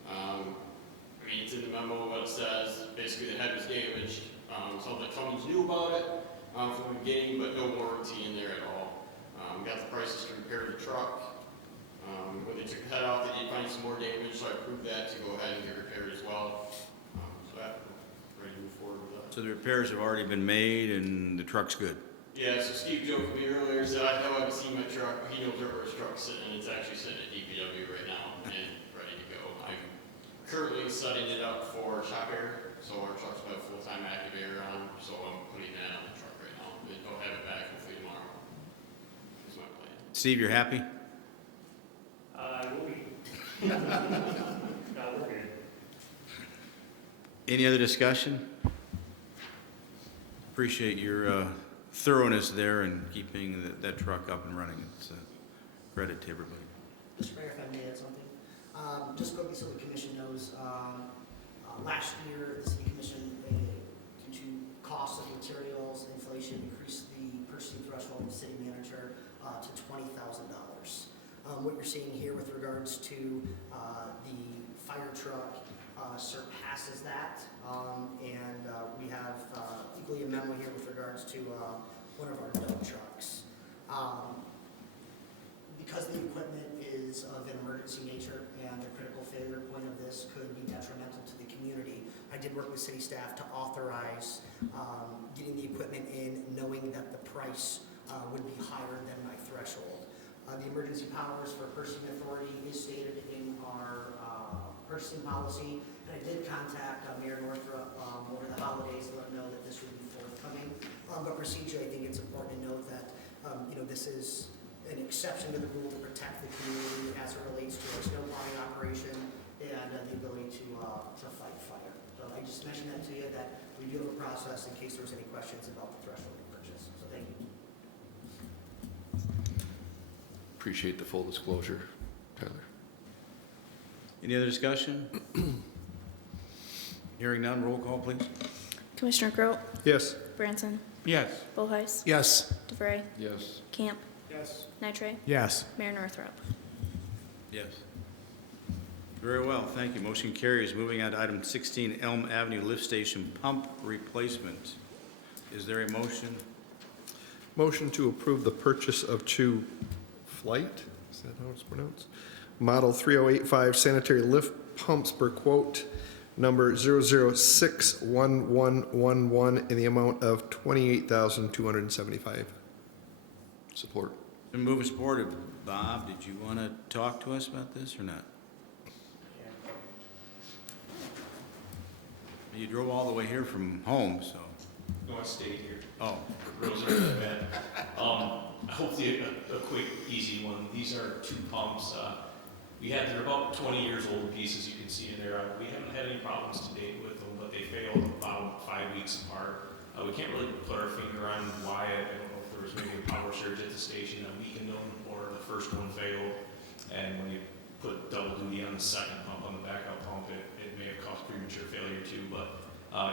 I mean, it's in the memo what it says. Basically, the head was damaged. So the Cummins knew about it from the beginning, but no warranty in there at all. Got the prices to repair the truck. When they took the head off, they did find some more damage, so I approved that to go ahead and get repaired as well. So I'm ready to move forward with that. So the repairs have already been made and the truck's good. Yeah, so Steve joked with me earlier, said, I know I haven't seen my truck, but he knows where his truck's sitting, and it's actually sitting at DPW right now and ready to go. I'm currently setting it up for shop air, so our truck's got full-time active air on, so I'm putting that on the truck right now. And I'll have it back hopefully tomorrow. That's my plan. Steve, you're happy? We'll be. No, we're good. Any other discussion? Appreciate your thoroughness there and keeping that truck up and running. It's a credit to everybody. Mr. Mayor, if I may add something. Just quickly so the commission knows, last year, the city commission, due to cost of materials, inflation, increased the purchasing threshold of the city manager to $20,000. What you're seeing here with regards to the fire truck surpasses that. And we have equally a memo here with regards to one of our dump trucks. Because the equipment is of an emergency nature and the critical failure point of this could be detrimental to the community, I did work with city staff to authorize getting the equipment in, knowing that the price would be higher than my threshold. The emergency powers for purchasing authority is stated in our purchasing policy, and I did contact Mayor Northrup over the holidays to let him know that this would be forthcoming. But procedurally, I think it's important to note that this is an exception to the rule to protect the community as it relates to our snow plowing operation and the ability to fight fire. So I just mentioned that to you, that we do have a process in case there was any questions about the threshold of purchase. So thank you. Appreciate the full disclosure, Tyler. Any other discussion? Hearing none, roll call, please. Commissioner Grote, Yes. Branson, Yes. Bullheis, Yes. DeVray, Yes. Camp, Yes. Nitre, Yes. Mayor Northrup. Yes. Very well, thank you. Motion carries. Moving on to item 16, Elm Avenue Lift Station Pump Replacement. Is there a motion? Motion to approve the purchase of two Flight, is that how it's pronounced? Model 3085 sanitary lift pumps per quote number 0061111 in the amount of $28,275. Support. Been moved and supported. Bob, did you want to talk to us about this or not? You drove all the way here from home, so. No, I stayed here. Oh. Roads aren't bad. Hopefully a quick, easy one. These are two pumps. They're about 20 years old pieces, you can see in there. We haven't had any problems to date with them, but they failed about 5 weeks apart. We can't really put our finger on why. I don't know if there was maybe a power surge at the station that weakened them, or the first one failed. And when you put double duty on the second pump, on the backup pump, it may have caused premature failure too. But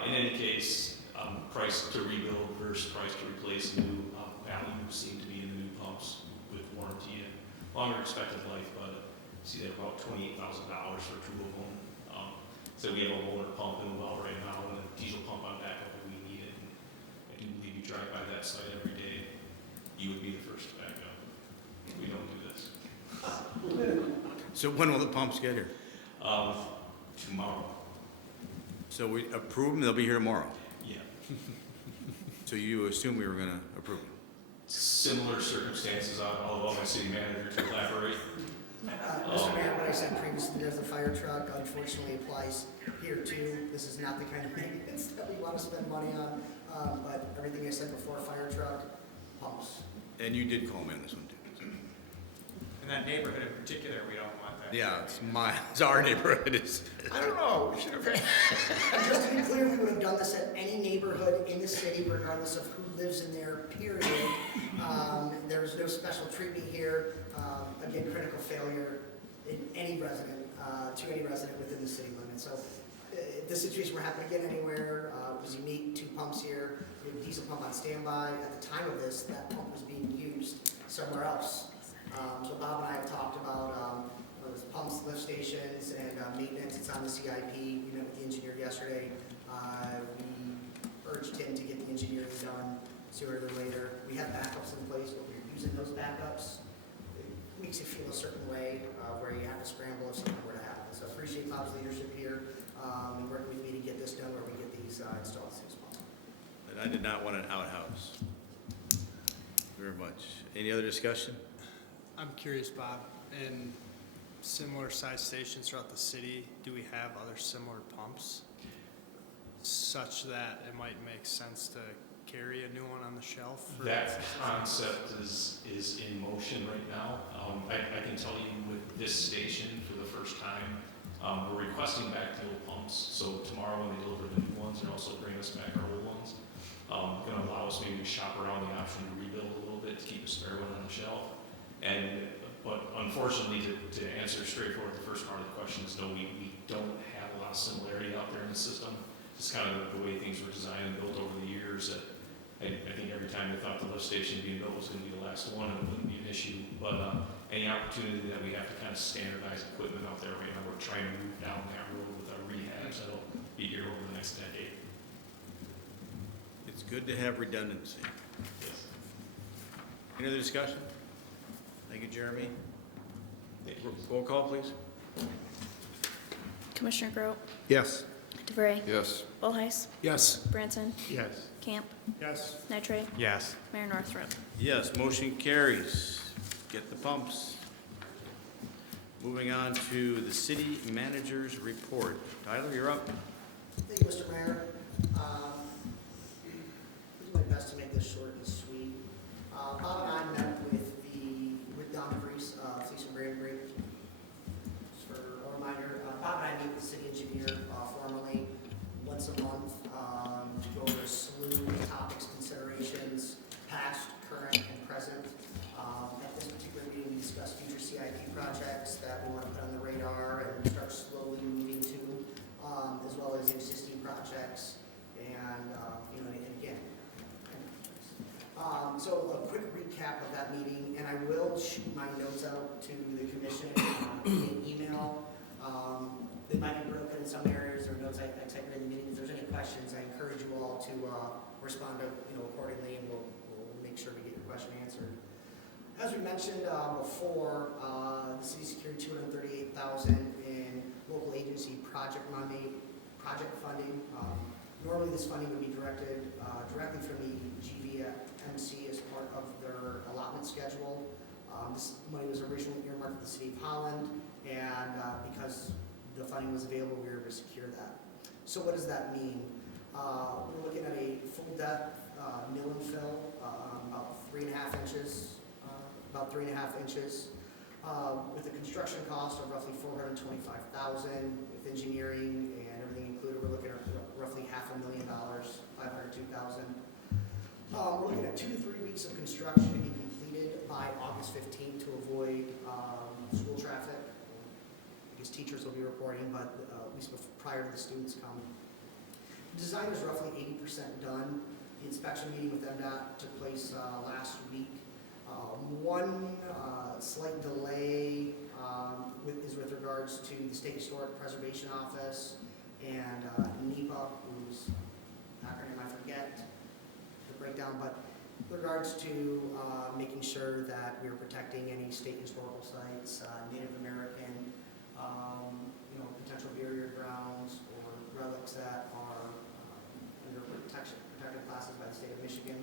in any case, price to rebuild versus price to replace new value seem to be in the new pumps with warranty and longer expected life. But see, they're about $28,000 for two of them. So we have a loaner pump in the well right now and a diesel pump on backup if we need it. And I do believe you drive by that site every day, you would be the first to back up. We don't do this. So when will the pumps get here? Tomorrow. So we approve them, they'll be here tomorrow? Yeah. So you assume we were going to approve them? Similar circumstances, I'll allow my city manager to elaborate. Mr. Mayor, what I said previously, there's a fire truck, unfortunately applies here too. This is not the kind of maintenance that we want to spend money on, but everything I said before, fire truck, pumps. And you did call me on this one too. In that neighborhood in particular, we don't want that. Yeah, it's our neighborhood. I don't know, we should have. And just to be clear, we would have done this at any neighborhood in the city, regardless of who lives in there, period. There was no special treatment here. Again, critical failure in any resident, to any resident within the city limits. So if this situation were happening again anywhere, it was unique, two pumps here. We have a diesel pump on standby. At the time of this, that pump was being used somewhere else. So Bob and I have talked about those pumps, lift stations, and maintenance. It's on the CIP. We met with the engineer yesterday. We urged him to get the engineering done sooner than later. We have backups in place, but we're using those backups. It makes you feel a certain way where you have to scramble if something were to happen. So I appreciate Bob's leadership here and working with me to get this done where we get these installed as soon as possible. And I did not want an outhouse. Very much. Any other discussion? I'm curious, Bob, in similar size stations throughout the city, do we have other similar pumps such that it might make sense to carry a new one on the shelf? That concept is in motion right now. I can tell you with this station for the first time, we're requesting back the old pumps. So tomorrow when they deliver the new ones, they're also bringing us back our old ones. Going to allow us maybe to shop around the option to rebuild a little bit to keep a spare one on the shelf. But unfortunately, to answer straightforward the first part of the question is no, we don't have a lot of similarity out there in the system. Just kind of the way things were designed and built over the years. I think every time they thought the lift station being built was going to be the last one, it wouldn't be an issue. But any opportunity that we have to kind of standardize equipment out there right now, we're trying to move down that road with our rehabs that'll be here over the next decade. It's good to have redundancy. Yes. Any other discussion? Thank you, Jeremy. Roll call, please. Commissioner Grote, Yes. DeVray. Yes. Volheis. Yes. Branson. Yes. Camp. Yes. Nitre. Yes. Mayor Northrop. Yes, motion carries. Get the pumps. Moving on to the city manager's report. Tyler, you're up. Thank you, Mr. Mayor. I'll do my best to make this short and sweet. Bob and I met with Don DeVries, Fleece and Granbury. Just for a reminder, Bob and I meet with the city engineer formally once a month to go over a slew of topics, considerations, past, current, and present. At this particular meeting, we discussed future CIP projects that we want to put on the radar and start slowly moving to, as well as existing projects. And, and again, so a quick recap of that meeting, and I will shoot my notes out to the commission in email. They might be broken in some areas, or notes I type in the meeting. If there's any questions, I encourage you all to respond accordingly, and we'll make sure we get your question answered. As we mentioned before, the city secured $238,000 in local agency project money, project funding. Normally, this funding would be directed directly from the GVMC as part of their allotment schedule. This money was originally earmarked for the city of Holland, and because the funding was available, we were able to secure that. So what does that mean? We're looking at a full depth mill and fill, about 3.5 inches, with a construction cost of roughly $425,000. With engineering and everything included, we're looking at roughly $500,000, $502,000. We're looking at 2 to 3 weeks of construction to be completed by August 15th to avoid school traffic. I guess teachers will be reporting, but at least prior to the students come. The design is roughly 80% done. The inspection meeting with MDOT took place last week. One slight delay is with regards to the State Historic Preservation Office and NEPA, whose acronym I forget the breakdown, but with regards to making sure that we're protecting any state historical sites, Native American, potential burial grounds or relics that are under protected classes by the state of Michigan.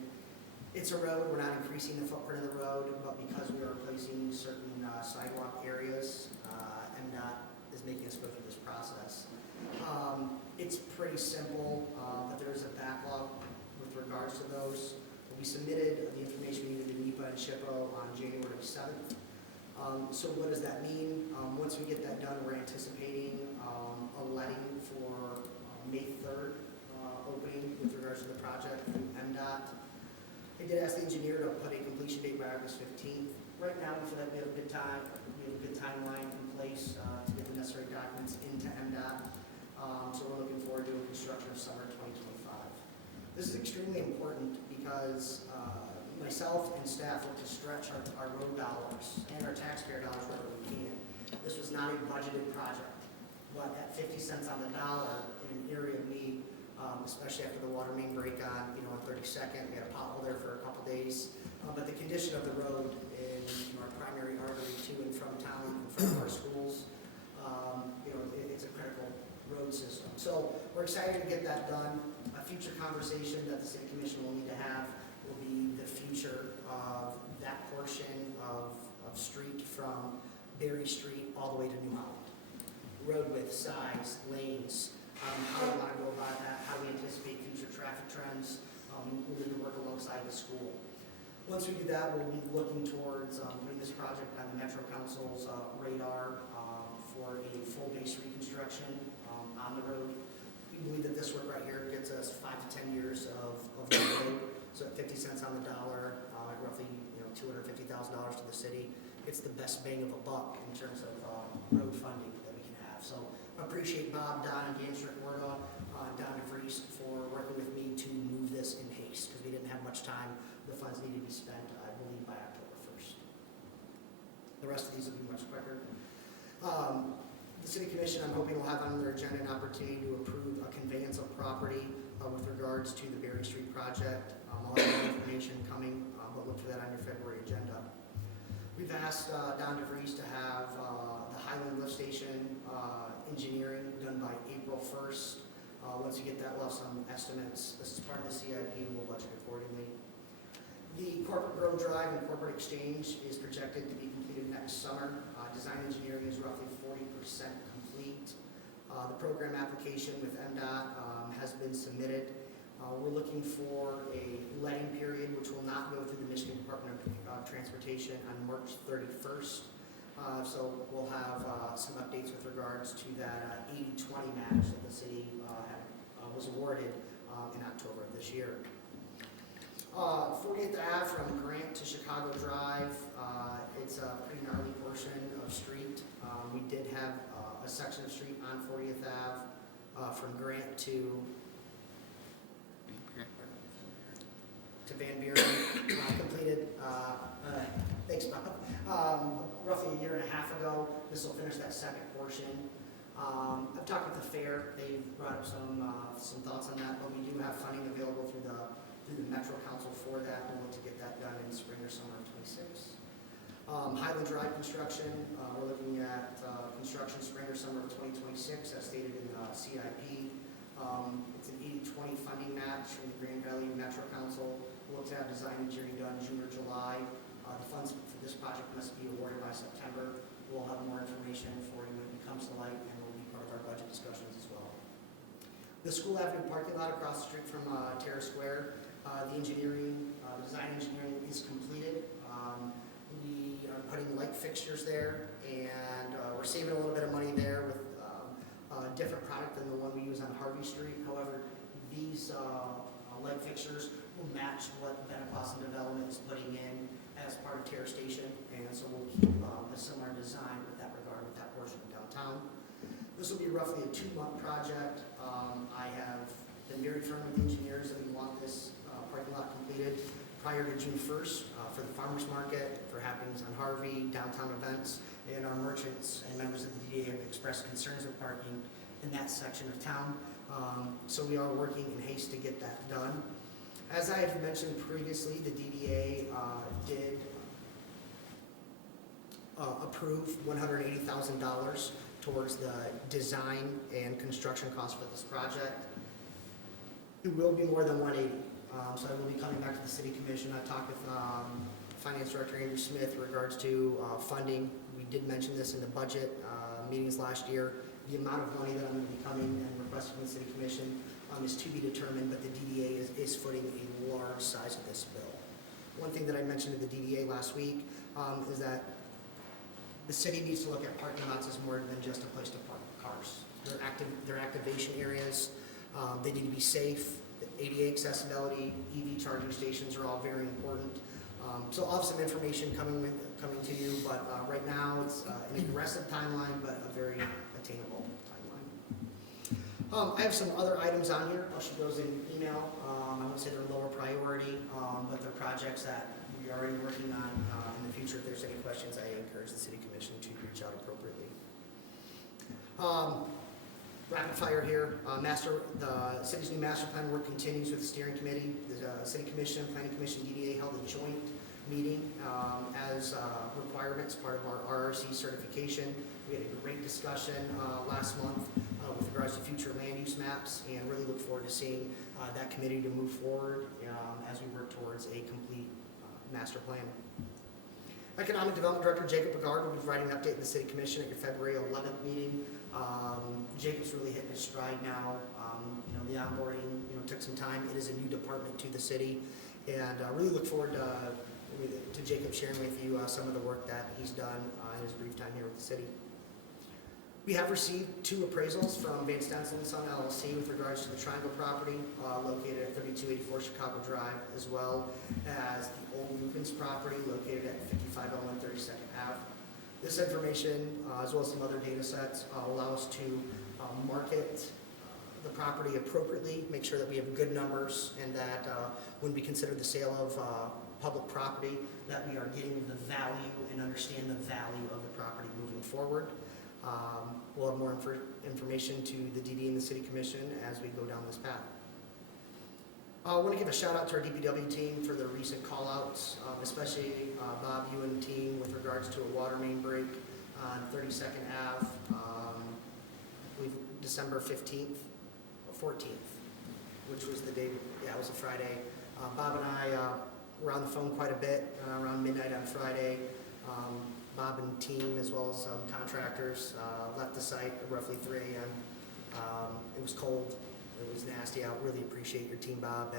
It's a road, we're not increasing the footprint of the road, but because we are replacing certain sidewalk areas, MDOT is making us go through this process. It's pretty simple, but there's a backlog with regards to those. We submitted the information we needed to NEPA and SHPO on January 7th. So what does that mean? Once we get that done, we're anticipating a letting for May 3rd opening with regards to the project through MDOT. I did ask the engineer to put a completion date by August 15th. Right now, we feel like we have a good time. We have a good timeline in place to get the necessary documents into MDOT. So we're looking forward to a construction of summer 2025. This is extremely important because myself and staff look to stretch our road dollars and our taxpayer dollars wherever we can. This was not a budgeted project, but at 50 cents on the dollar in an area of need, especially after the water main break on 32nd, we had a pothole there for a couple days. But the condition of the road in our primary artery to and from town, in front of our schools, it's a critical road system. So we're excited to get that done. A future conversation that the City Commission will need to have will be the future of that portion of street from Berry Street all the way to New Holland. Road width, size, lanes, how we want to go about that, how we anticipate future traffic trends. We'll need to work alongside the school. Once we do that, we'll be looking towards putting this project on the Metro Council's radar for a full base reconstruction on the road. We believe that this work right here gets us 5 to 10 years of road. So at 50 cents on the dollar, roughly $250,000 to the city, it's the best bang of a buck in terms of road funding that we can have. So I appreciate Bob, Don, and Dan Strickwerda, Don DeVries for working with me to move this in haste because we didn't have much time. The funds need to be spent, I believe, by October 1st. The rest of these will be much quicker. The City Commission, I'm hoping, will have on their agenda an opportunity to approve a conveyance of property with regards to the Berry Street project. I'll have more information coming, but look for that on your February agenda. We've asked Don DeVries to have the Highland Lift Station engineering done by April 1st. Once you get that, we'll have some estimates. This is part of the CIP, and we'll budget accordingly. The Corporate Grove Drive and Corporate Exchange is projected to be completed next summer. Design engineering is roughly 40% complete. The program application with MDOT has been submitted. We're looking for a letting period, which will not go through the Michigan Department of Transportation on March 31st. So we'll have some updates with regards to that 80-20 match that the city was awarded in October of this year. 40th Ave from Grant to Chicago Drive, it's a pretty gnarly portion of street. We did have a section of street on 40th Ave from Grant to Van Buren, completed, thanks Bob, roughly a year and a half ago. This will finish that second portion. I've talked with the fair. They brought up some thoughts on that, but we do have funding available through the Metro Council for that. We'll look to get that done in spring or summer of 26. Highland Drive construction, we're looking at construction spring or summer of 2026, as stated in the CIP. It's an 80-20 funding match from the Grand Valley Metro Council. We'll look to have design engineering done June or July. The funds for this project must be awarded by September. We'll have more information for you when it comes to light, and will be part of our budget discussions as well. The School Avenue parking lot across the street from Terrace Square, the design engineering is completed. We are putting light fixtures there, and we're saving a little bit of money there with a different product than the one we use on Harvey Street. However, these light fixtures will match what Boston Development is putting in as part of Terrace Station, and so we'll keep a similar design with that regard, with that portion of downtown. This will be roughly a 2-month project. I have been very firm with engineers that we want this parking lot completed prior to June 1st for the farmers market, for happenings on Harvey, downtown events, and our merchants and members of the DDA have expressed concerns with parking in that section of town. So we are working in haste to get that done. As I have mentioned previously, the DDA did approve $180,000 towards the design and construction costs for this project. It will be more than 180. So I will be coming back to the City Commission. I talked with Finance Director Andrew Smith in regards to funding. We did mention this in the budget meetings last year. The amount of money that I'm going to be coming and requesting from the City Commission is to be determined, but the DDA is footing a large size of this bill. One thing that I mentioned to the DDA last week is that the city needs to look at parking lots as more than just a place to park cars. They're activation areas. They need to be safe. ADA accessibility, EV charging stations are all very important. So I'll have some information coming to you, but right now it's an aggressive timeline, but a very attainable timeline. I have some other items on here. I'll shoot those in email. I won't say they're lower priority, but they're projects that we're already working on in the future. If there's any questions, I encourage the City Commission to reach out appropriately. Rapid fire here. The city's new master plan work continues with the steering committee. The City Commission, Planning Commission, DDA held a joint meeting as requirements, part of our RRC certification. We had a great discussion last month with regards to future land use maps, and really look forward to seeing that committee to move forward as we work towards a complete master plan. Economic Development Director Jacob Begard will be providing an update in the City Commission at your February 11th meeting. Jacob's really hitting his stride now. The onboarding took some time. It is a new department to the city, and really look forward to Jacob sharing with you some of the work that he's done in his brief time here with the city. We have received 2 appraisals from Van Stensel & Son LLC with regards to the Triangle property located at 3284 Chicago Drive, as well as the Old Lukens property located at 5501 32nd Ave. This information, as well as some other data sets, allow us to market the property appropriately, make sure that we have good numbers, and that when we consider the sale of public property, that we are getting the value and understand the value of the property moving forward. We'll have more information to the DD and the City Commission as we go down this path. I want to give a shout out to our DPW team for the recent call outs, especially Bob, you and the team with regards to a water main break on 32nd Ave, I believe December 15th 14th, which was the day, yeah, it was a Friday. Bob and I were on the phone quite a bit around midnight on Friday. Bob and team, as well as contractors, left the site at roughly 3 a.m. It was cold. It was nasty out. Really appreciate your team, Bob,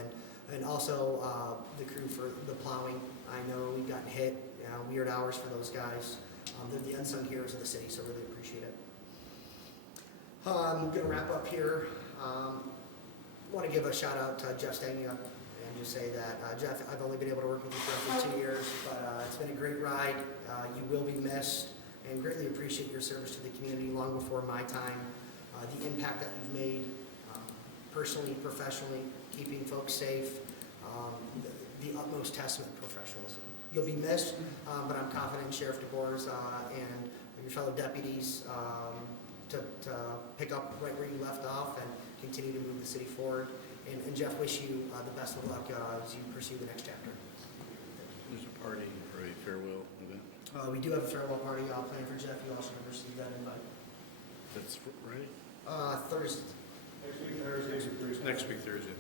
and also the crew for the plowing. I know we've gotten hit. Weird hours for those guys. They're the unsung heroes of the city, so really appreciate it. I'm going to wrap up here. Want to give a shout out to Jeff Stagnia and just say that, Jeff, I've only been able to work with you for roughly 2 years, but it's been a great ride. You will be missed, and greatly appreciate your service to the community long before my time. The impact that you've made personally, professionally, keeping folks safe, the utmost testament to professionalism. You'll be missed, but I'm confident in Sheriff DeBoers and your fellow deputies to pick up right where you left off and continue to move the city forward. And Jeff, wish you the best of luck as you pursue the next chapter. There's a party or a farewell event. We do have a farewell party planned for Jeff. You all should have received that invite. That's right. Thursday. Next week, Thursday.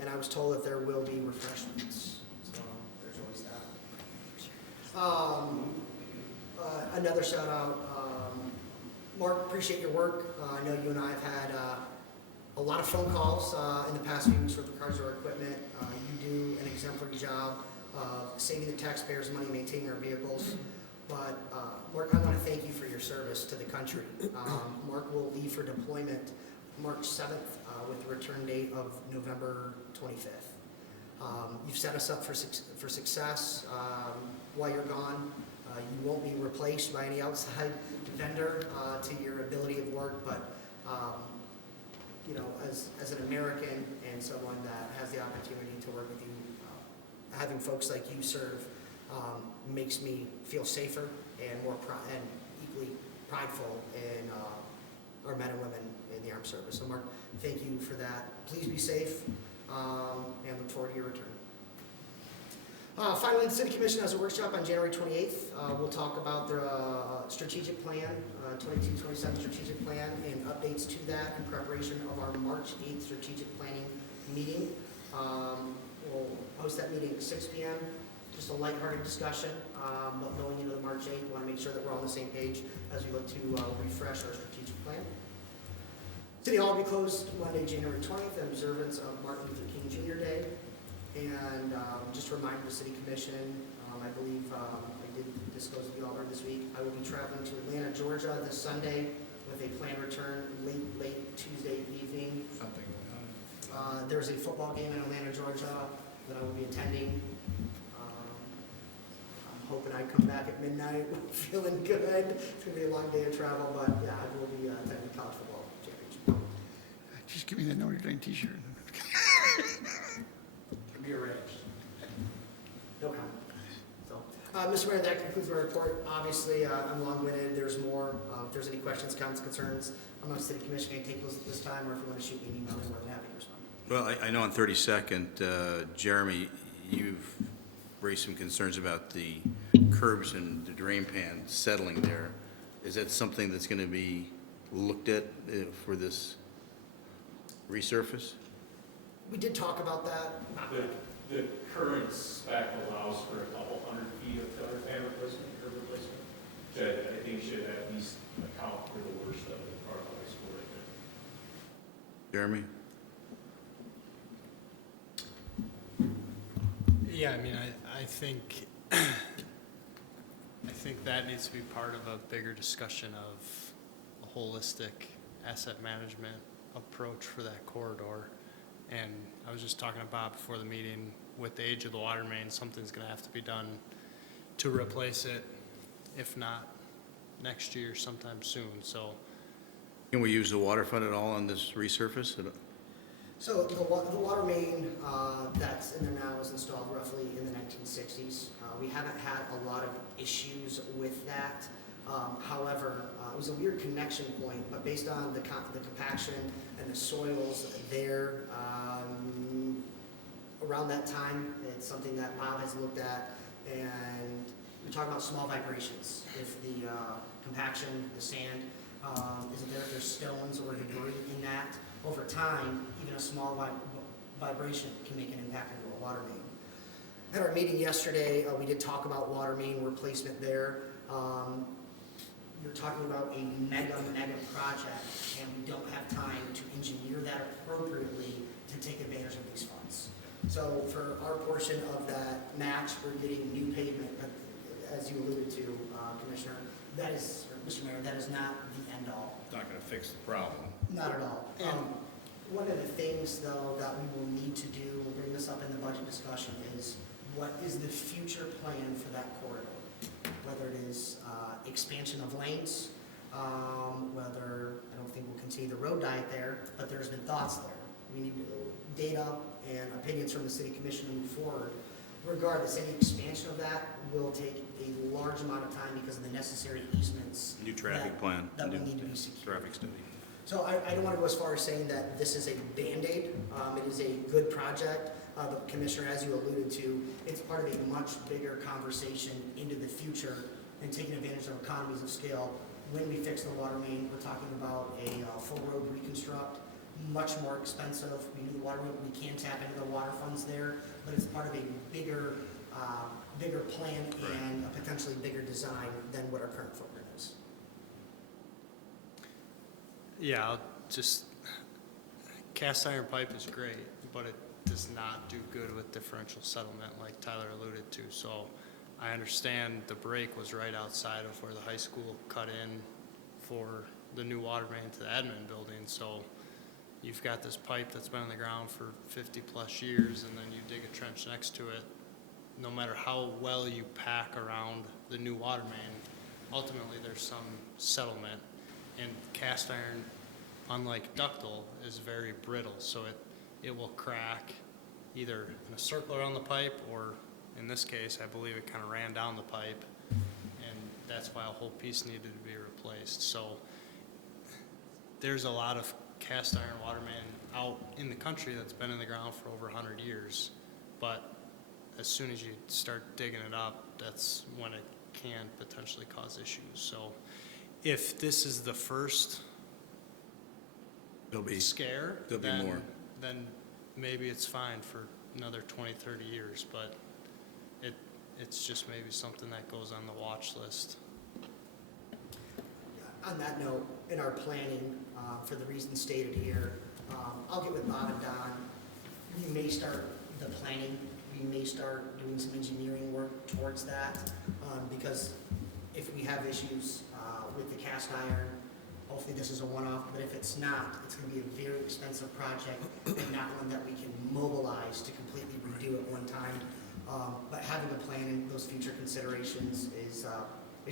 And I was told that there will be refreshments, so there's always that. Another shout out, Mark, appreciate your work. I know you and I have had a lot of phone calls in the past few weeks with regards to our equipment. You do an exemplary job of saving the taxpayers money, maintaining our vehicles. But Mark, I want to thank you for your service to the country. Mark will leave for deployment March 7th with the return date of November 25th. You've set us up for success while you're gone. You won't be replaced by any outside vendor to your ability of work, but you know, as an American and someone that has the opportunity to work with you, having folks like you serve makes me feel safer and more and equally prideful in our men and women in the armed service. So Mark, thank you for that. Please be safe and look forward to your return. Finally, the City Commission has a workshop on January 28th. We'll talk about the strategic plan, 22-27 strategic plan, and updates to that in preparation of our March 8th strategic planning meeting. We'll host that meeting at 6 p.m. Just a lighthearted discussion, but going into the March 8th, we want to make sure that we're on the same page as we look to refresh our strategic plan. City Hall will be closed Monday, January 20th, in observance of Martin Luther King Jr. Day. And just a reminder to the City Commission, I believe I did disclose with you all earlier this week, I will be traveling to Atlanta, Georgia this Sunday with a planned return late Tuesday evening. There's a football game in Atlanta, Georgia that I will be attending. I'm hoping I come back at midnight feeling good. It's going to be a long day of travel, but yeah, I will be attending the college football championship. Just give me the Notre Dame t-shirt. Can be arranged. No comment. So, Mr. Mayor, that concludes my report. Obviously, I'm long-winded. There's more. If there's any questions, comments, concerns, I'm not City Commission going to take those at this time, or if you want to shoot me an email, I'm more than happy to respond. Well, I know on 32nd, Jeremy, you've raised some concerns about the curbs and the drain pan settling there. Is that something that's going to be looked at for this resurface? We did talk about that. The current spec allows for a couple hundred feet of gutter pan replacement, curb replacement, which I think should at least account for the worst of the part of the high school right there. Jeremy? Yeah, I mean, I think that needs to be part of a bigger discussion of a holistic asset management approach for that corridor. And I was just talking to Bob before the meeting, with the age of the water main, something's gonna have to be done to replace it, if not next year, sometime soon, so. Can we use the water fund at all on this resurface? So the water main that's in there now was installed roughly in the 1960s. We haven't had a lot of issues with that. However, it was a weird connection point, but based on the compaction and the soils there around that time, it's something that Bob has looked at, and we talk about small vibrations. If the compaction, the sand isn't there, if there's stones or debris in that, over time, even a small vibration can make an impact into a water main. At our meeting yesterday, we did talk about water main replacement there. You're talking about a mega project, and we don't have time to engineer that appropriately to take advantage of these funds. So for our portion of that match, we're getting new pavement, but as you alluded to, Commissioner, that is, or Mr. Mayor, that is not the end all. It's not going to fix the problem. Not at all. One of the things, though, that we will need to do, we'll bring this up in the budget discussion, is what is the future plan for that corridor? Whether it is expansion of lanes, whether, I don't think we'll continue the road diet there, but there's been thoughts there. We need data and opinions from the city commission to move forward. Regardless, any expansion of that will take a large amount of time because of the necessary easements. New traffic plan. That will need to be secured. Traffic study. So I don't want to go as far as saying that this is a Band-Aid. It is a good project. But Commissioner, as you alluded to, it's part of a much bigger conversation into the future and taking advantage of economies of scale. When we fix the water main, we're talking about a full road reconstruct, much more expensive. We do the water main, we can tap into the water funds there, but it's part of a bigger plan and a potentially bigger design than what our current footprint is. Yeah, cast iron pipe is great, but it does not do good with differential settlement like Tyler alluded to. So I understand the break was right outside of where the high school cut in for the new water main to the admin building. So you've got this pipe that's been on the ground for 50 plus years, and then you dig a trench next to it. No matter how well you pack around the new water main, ultimately there's some settlement. And cast iron, unlike ductile, is very brittle, so it will crack either in a circle around the pipe, or in this case, I believe it kind of ran down the pipe, and that's why a whole piece needed to be replaced. So there's a lot of cast iron water main out in the country that's been in the ground for over 100 years, but as soon as you start digging it up, that's when it can potentially cause issues. So if this is the first scare, there'll be more. Then maybe it's fine for another 20, 30 years, but it's just maybe something that goes on the watch list. On that note, in our planning, for the reasons stated here, I'll get with Bob and Don. We may start the planning. We may start doing some engineering work towards that, because if we have issues with the cast iron, hopefully this is a one-off, but if it's not, it's going to be a very expensive project and not one that we can mobilize to completely redo at one time. But having a plan and those future considerations is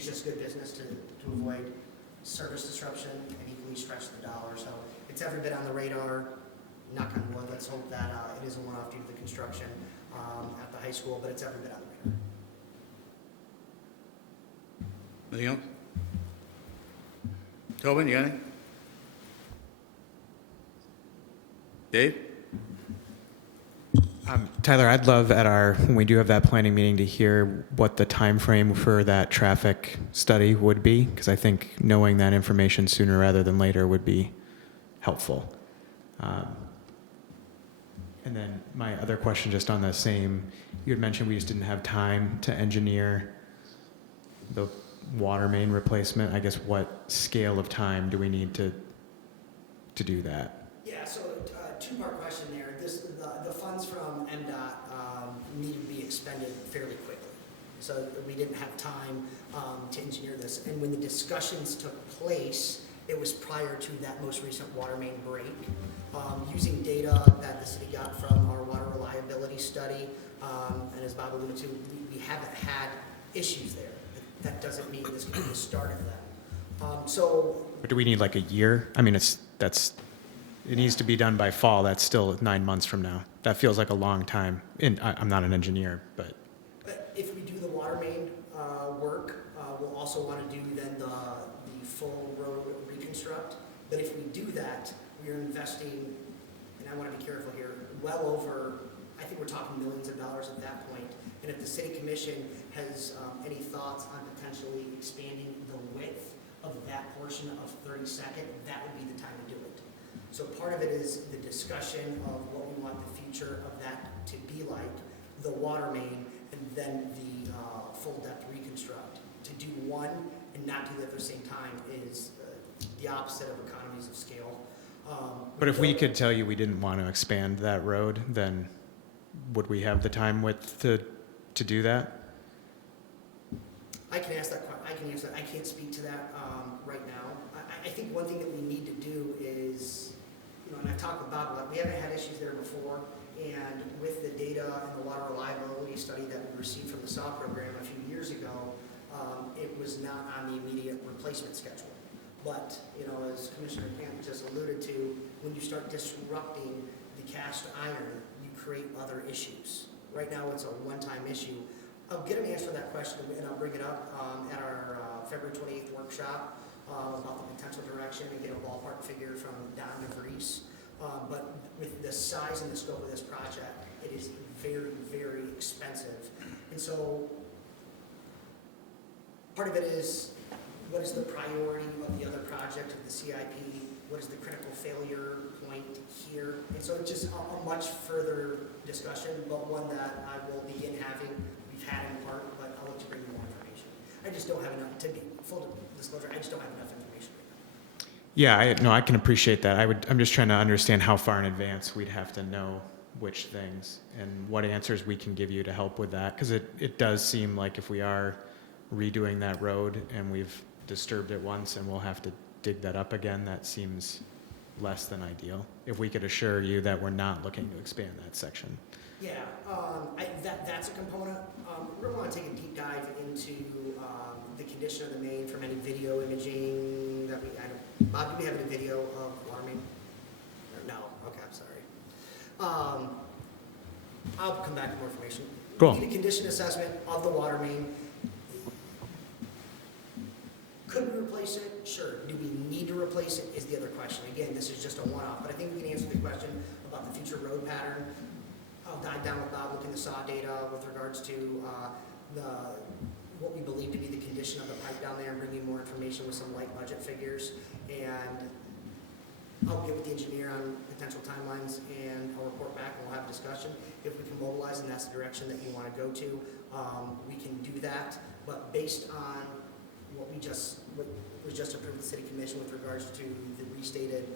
just good business to avoid service disruption and equally stretch the dollar. So it's every bit on the radar. Knock on wood, let's hope that it is a one-off due to the construction at the high school, but it's every bit on the radar. Anything else? Tobin, you got anything? Dave? Tyler, I'd love when we do have that planning meeting to hear what the time frame for that traffic study would be, because I think knowing that information sooner rather than later would be helpful. And then my other question, just on the same, you had mentioned we just didn't have time to engineer the water main replacement. I guess what scale of time do we need to do that? Yeah, so two-part question there. The funds from MDOT need to be expended fairly quickly. So we didn't have time to engineer this. And when the discussions took place, it was prior to that most recent water main break. Using data that the city got from our water reliability study, and as Bob alluded to, we haven't had issues there. That doesn't mean this can be the start of them. But do we need like a year? I mean, it needs to be done by fall. That's still 9 months from now. That feels like a long time. And I'm not an engineer, but. If we do the water main work, we'll also want to do then the full road reconstruct. But if we do that, we are investing, and I want to be careful here, well over, I think we're talking millions of dollars at that point. And if the city commission has any thoughts on potentially expanding the width of that portion of 32nd, that would be the time to do it. So part of it is the discussion of what we want the future of that to be like, the water main, and then the full depth reconstruct. To do one and not do it at the same time is the opposite of economies of scale. But if we could tell you we didn't want to expand that road, then would we have the time width to do that? I can ask that. I can answer that. I can't speak to that right now. I think one thing that we need to do is, and I've talked with Bob about, we haven't had issues there before, and with the data and the water reliability study that we received from the SAW program a few years ago, it was not on the immediate replacement schedule. But, as Commissioner Camp just alluded to, when you start disrupting the cast iron, you create other issues. Right now, it's a one-time issue. I'll get an answer to that question, and I'll bring it up at our February 28th workshop about the potential direction and get a ballpark figure from Don DeVries. But with the size and the scope of this project, it is very, very expensive. And so part of it is, what is the priority of the other project of the CIP? What is the critical failure point here? And so it's just a much further discussion, but one that I will begin having. We've had in part, but I'll let you bring me more information. I just don't have enough, to be full disclosure, I just don't have enough information right now. Yeah, I can appreciate that. I'm just trying to understand how far in advance we'd have to know which things and what answers we can give you to help with that. Because it does seem like if we are redoing that road and we've disturbed it once and we'll have to dig that up again, that seems less than ideal. If we could assure you that we're not looking to expand that section. Yeah, that's a component. We're going to want to take a deep dive into the condition of the main from any video imaging that Bob, do we have any video of water main? No, okay, I'm sorry. I'll come back with more information. Cool. We need a condition assessment of the water main. Could we replace it? Sure. Do we need to replace it is the other question. Again, this is just a one-off, but I think we can answer the question about the future road pattern. I'll dive down with Bob, looking at the SAW data with regards to what we believe to be the condition of the pipe down there, and bring you more information with some light budget figures. And I'll get with the engineer on potential timelines, and I'll report back, and we'll have a discussion. If we can mobilize and that's the direction that you want to go to, we can do that. But based on what was just approved with the City Commission with regards to the restated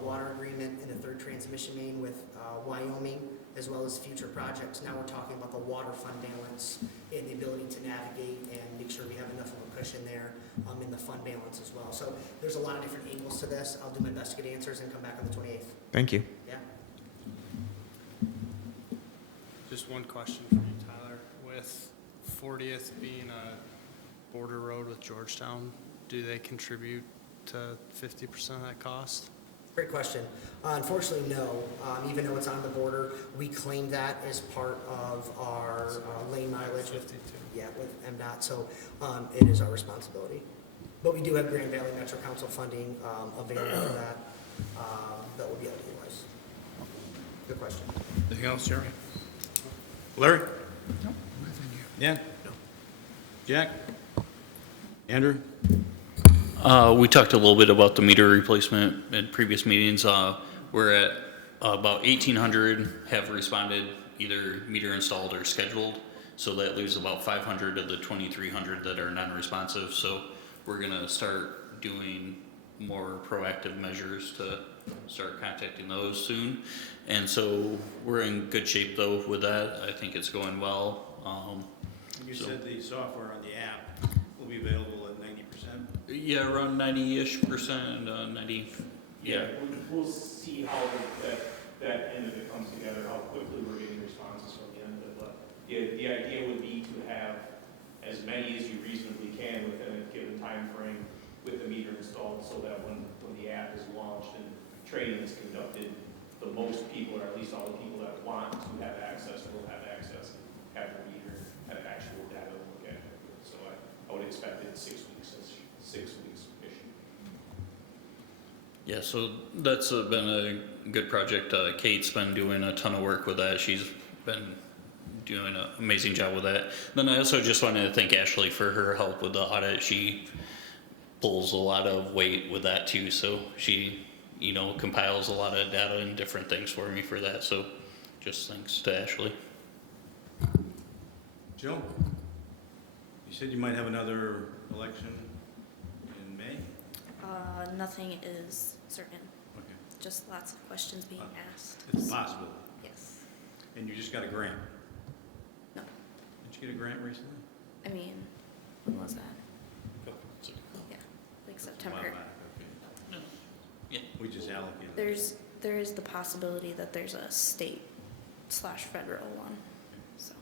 water agreement and the third transmission main with Wyoming, as well as future projects. Now we're talking about the water fund balance and the ability to navigate and make sure we have enough of a cushion there in the fund balance as well. So there's a lot of different angles to this. I'll do my best to get answers and come back on the 28th. Thank you. Yeah. Just one question for you, Tyler. With 40th being a border road with Georgetown, do they contribute to 50% of that cost? Great question. Unfortunately, no. Even though it's on the border, we claim that as part of our lane mileage with MDOT. So it is our responsibility. But we do have Grand Valley Metro Council funding available for that that will be able to utilize. Good question. Anything else, Jerry? Larry? No, nothing yet. Yeah? No. Jack? Andrew? We talked a little bit about the meter replacement in previous meetings. We're at about 1,800 have responded, either meter installed or scheduled. So that leaves about 500 of the 2,300 that are non-responsive. So we're gonna start doing more proactive measures to start contacting those soon. And so we're in good shape though with that. I think it's going well. You said the software on the app will be available at 90%? Yeah, around 90-ish%, 90, yeah. We'll see how that end of it comes together, how quickly we're getting responses from the end of it. But the idea would be to have as many as you reasonably can within a given time frame with the meter installed, so that when the app is launched and training is conducted, the most people, or at least all the people that want to have access, will have access, have their meter, have actual data to look at. So I would expect it 6 weeks, 6 weeks issue. Yeah, so that's been a good project. Kate's been doing a ton of work with that. She's been doing an amazing job with that. Then I also just wanted to thank Ashley for her help with the audit. She pulls a lot of weight with that too, so she, compiles a lot of data and different things for me for that. So just thanks to Ashley. Jill, you said you might have another election in May? Nothing is certain, Okay. just lots of questions being asked. It's possible. Yes. And you just got a grant? No. Did you get a grant recently? I mean, when was that? Oh, Yeah, like a while September. back, okay. Yeah. We just allocated. There is the possibility that there's a state/federal one, so.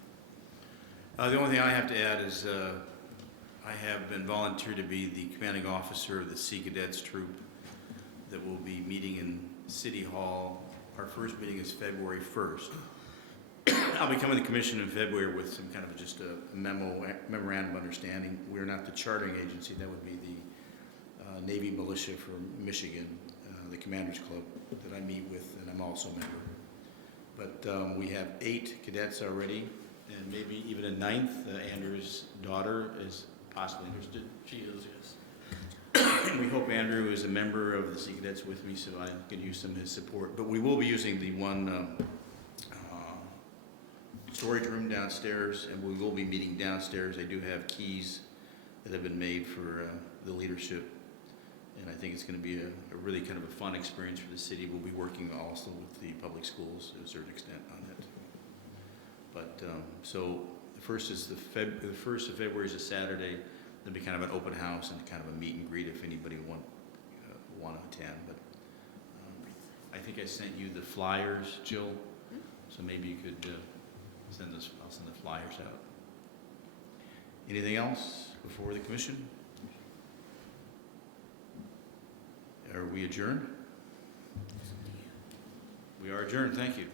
The only thing I have to add is I have been volunteered to be the commanding officer of the Sea Cadets troop that will be meeting in City Hall. Our first meeting is February 1st. I'll be coming to the commission in February with some kind of just a memorandum of understanding. We're not the chartering agency. That would be the Navy Militia for Michigan, the Commanders Club that I meet with, and I'm also a member. But we have 8 cadets already, and maybe even a 9th. Andrew's daughter is possibly interested. She is, yes. And we hope Andrew is a member of the Sea Cadets with me, so I can use some of his support. But we will be using the one storage room downstairs, and we will be meeting downstairs. I do have keys that have been made for the leadership, and I think it's going to be a really kind of a fun experience for the city. We'll be working also with the public schools to a certain extent on it. But so the first is the 1st of February is a Saturday. There'll be kind of an open house and kind of a meet and greet if anybody want to attend. But I think I sent you the flyers, Jill. So maybe you could I'll send the flyers out. Anything else before the commission? Are we adjourned? We are adjourned. Thank you.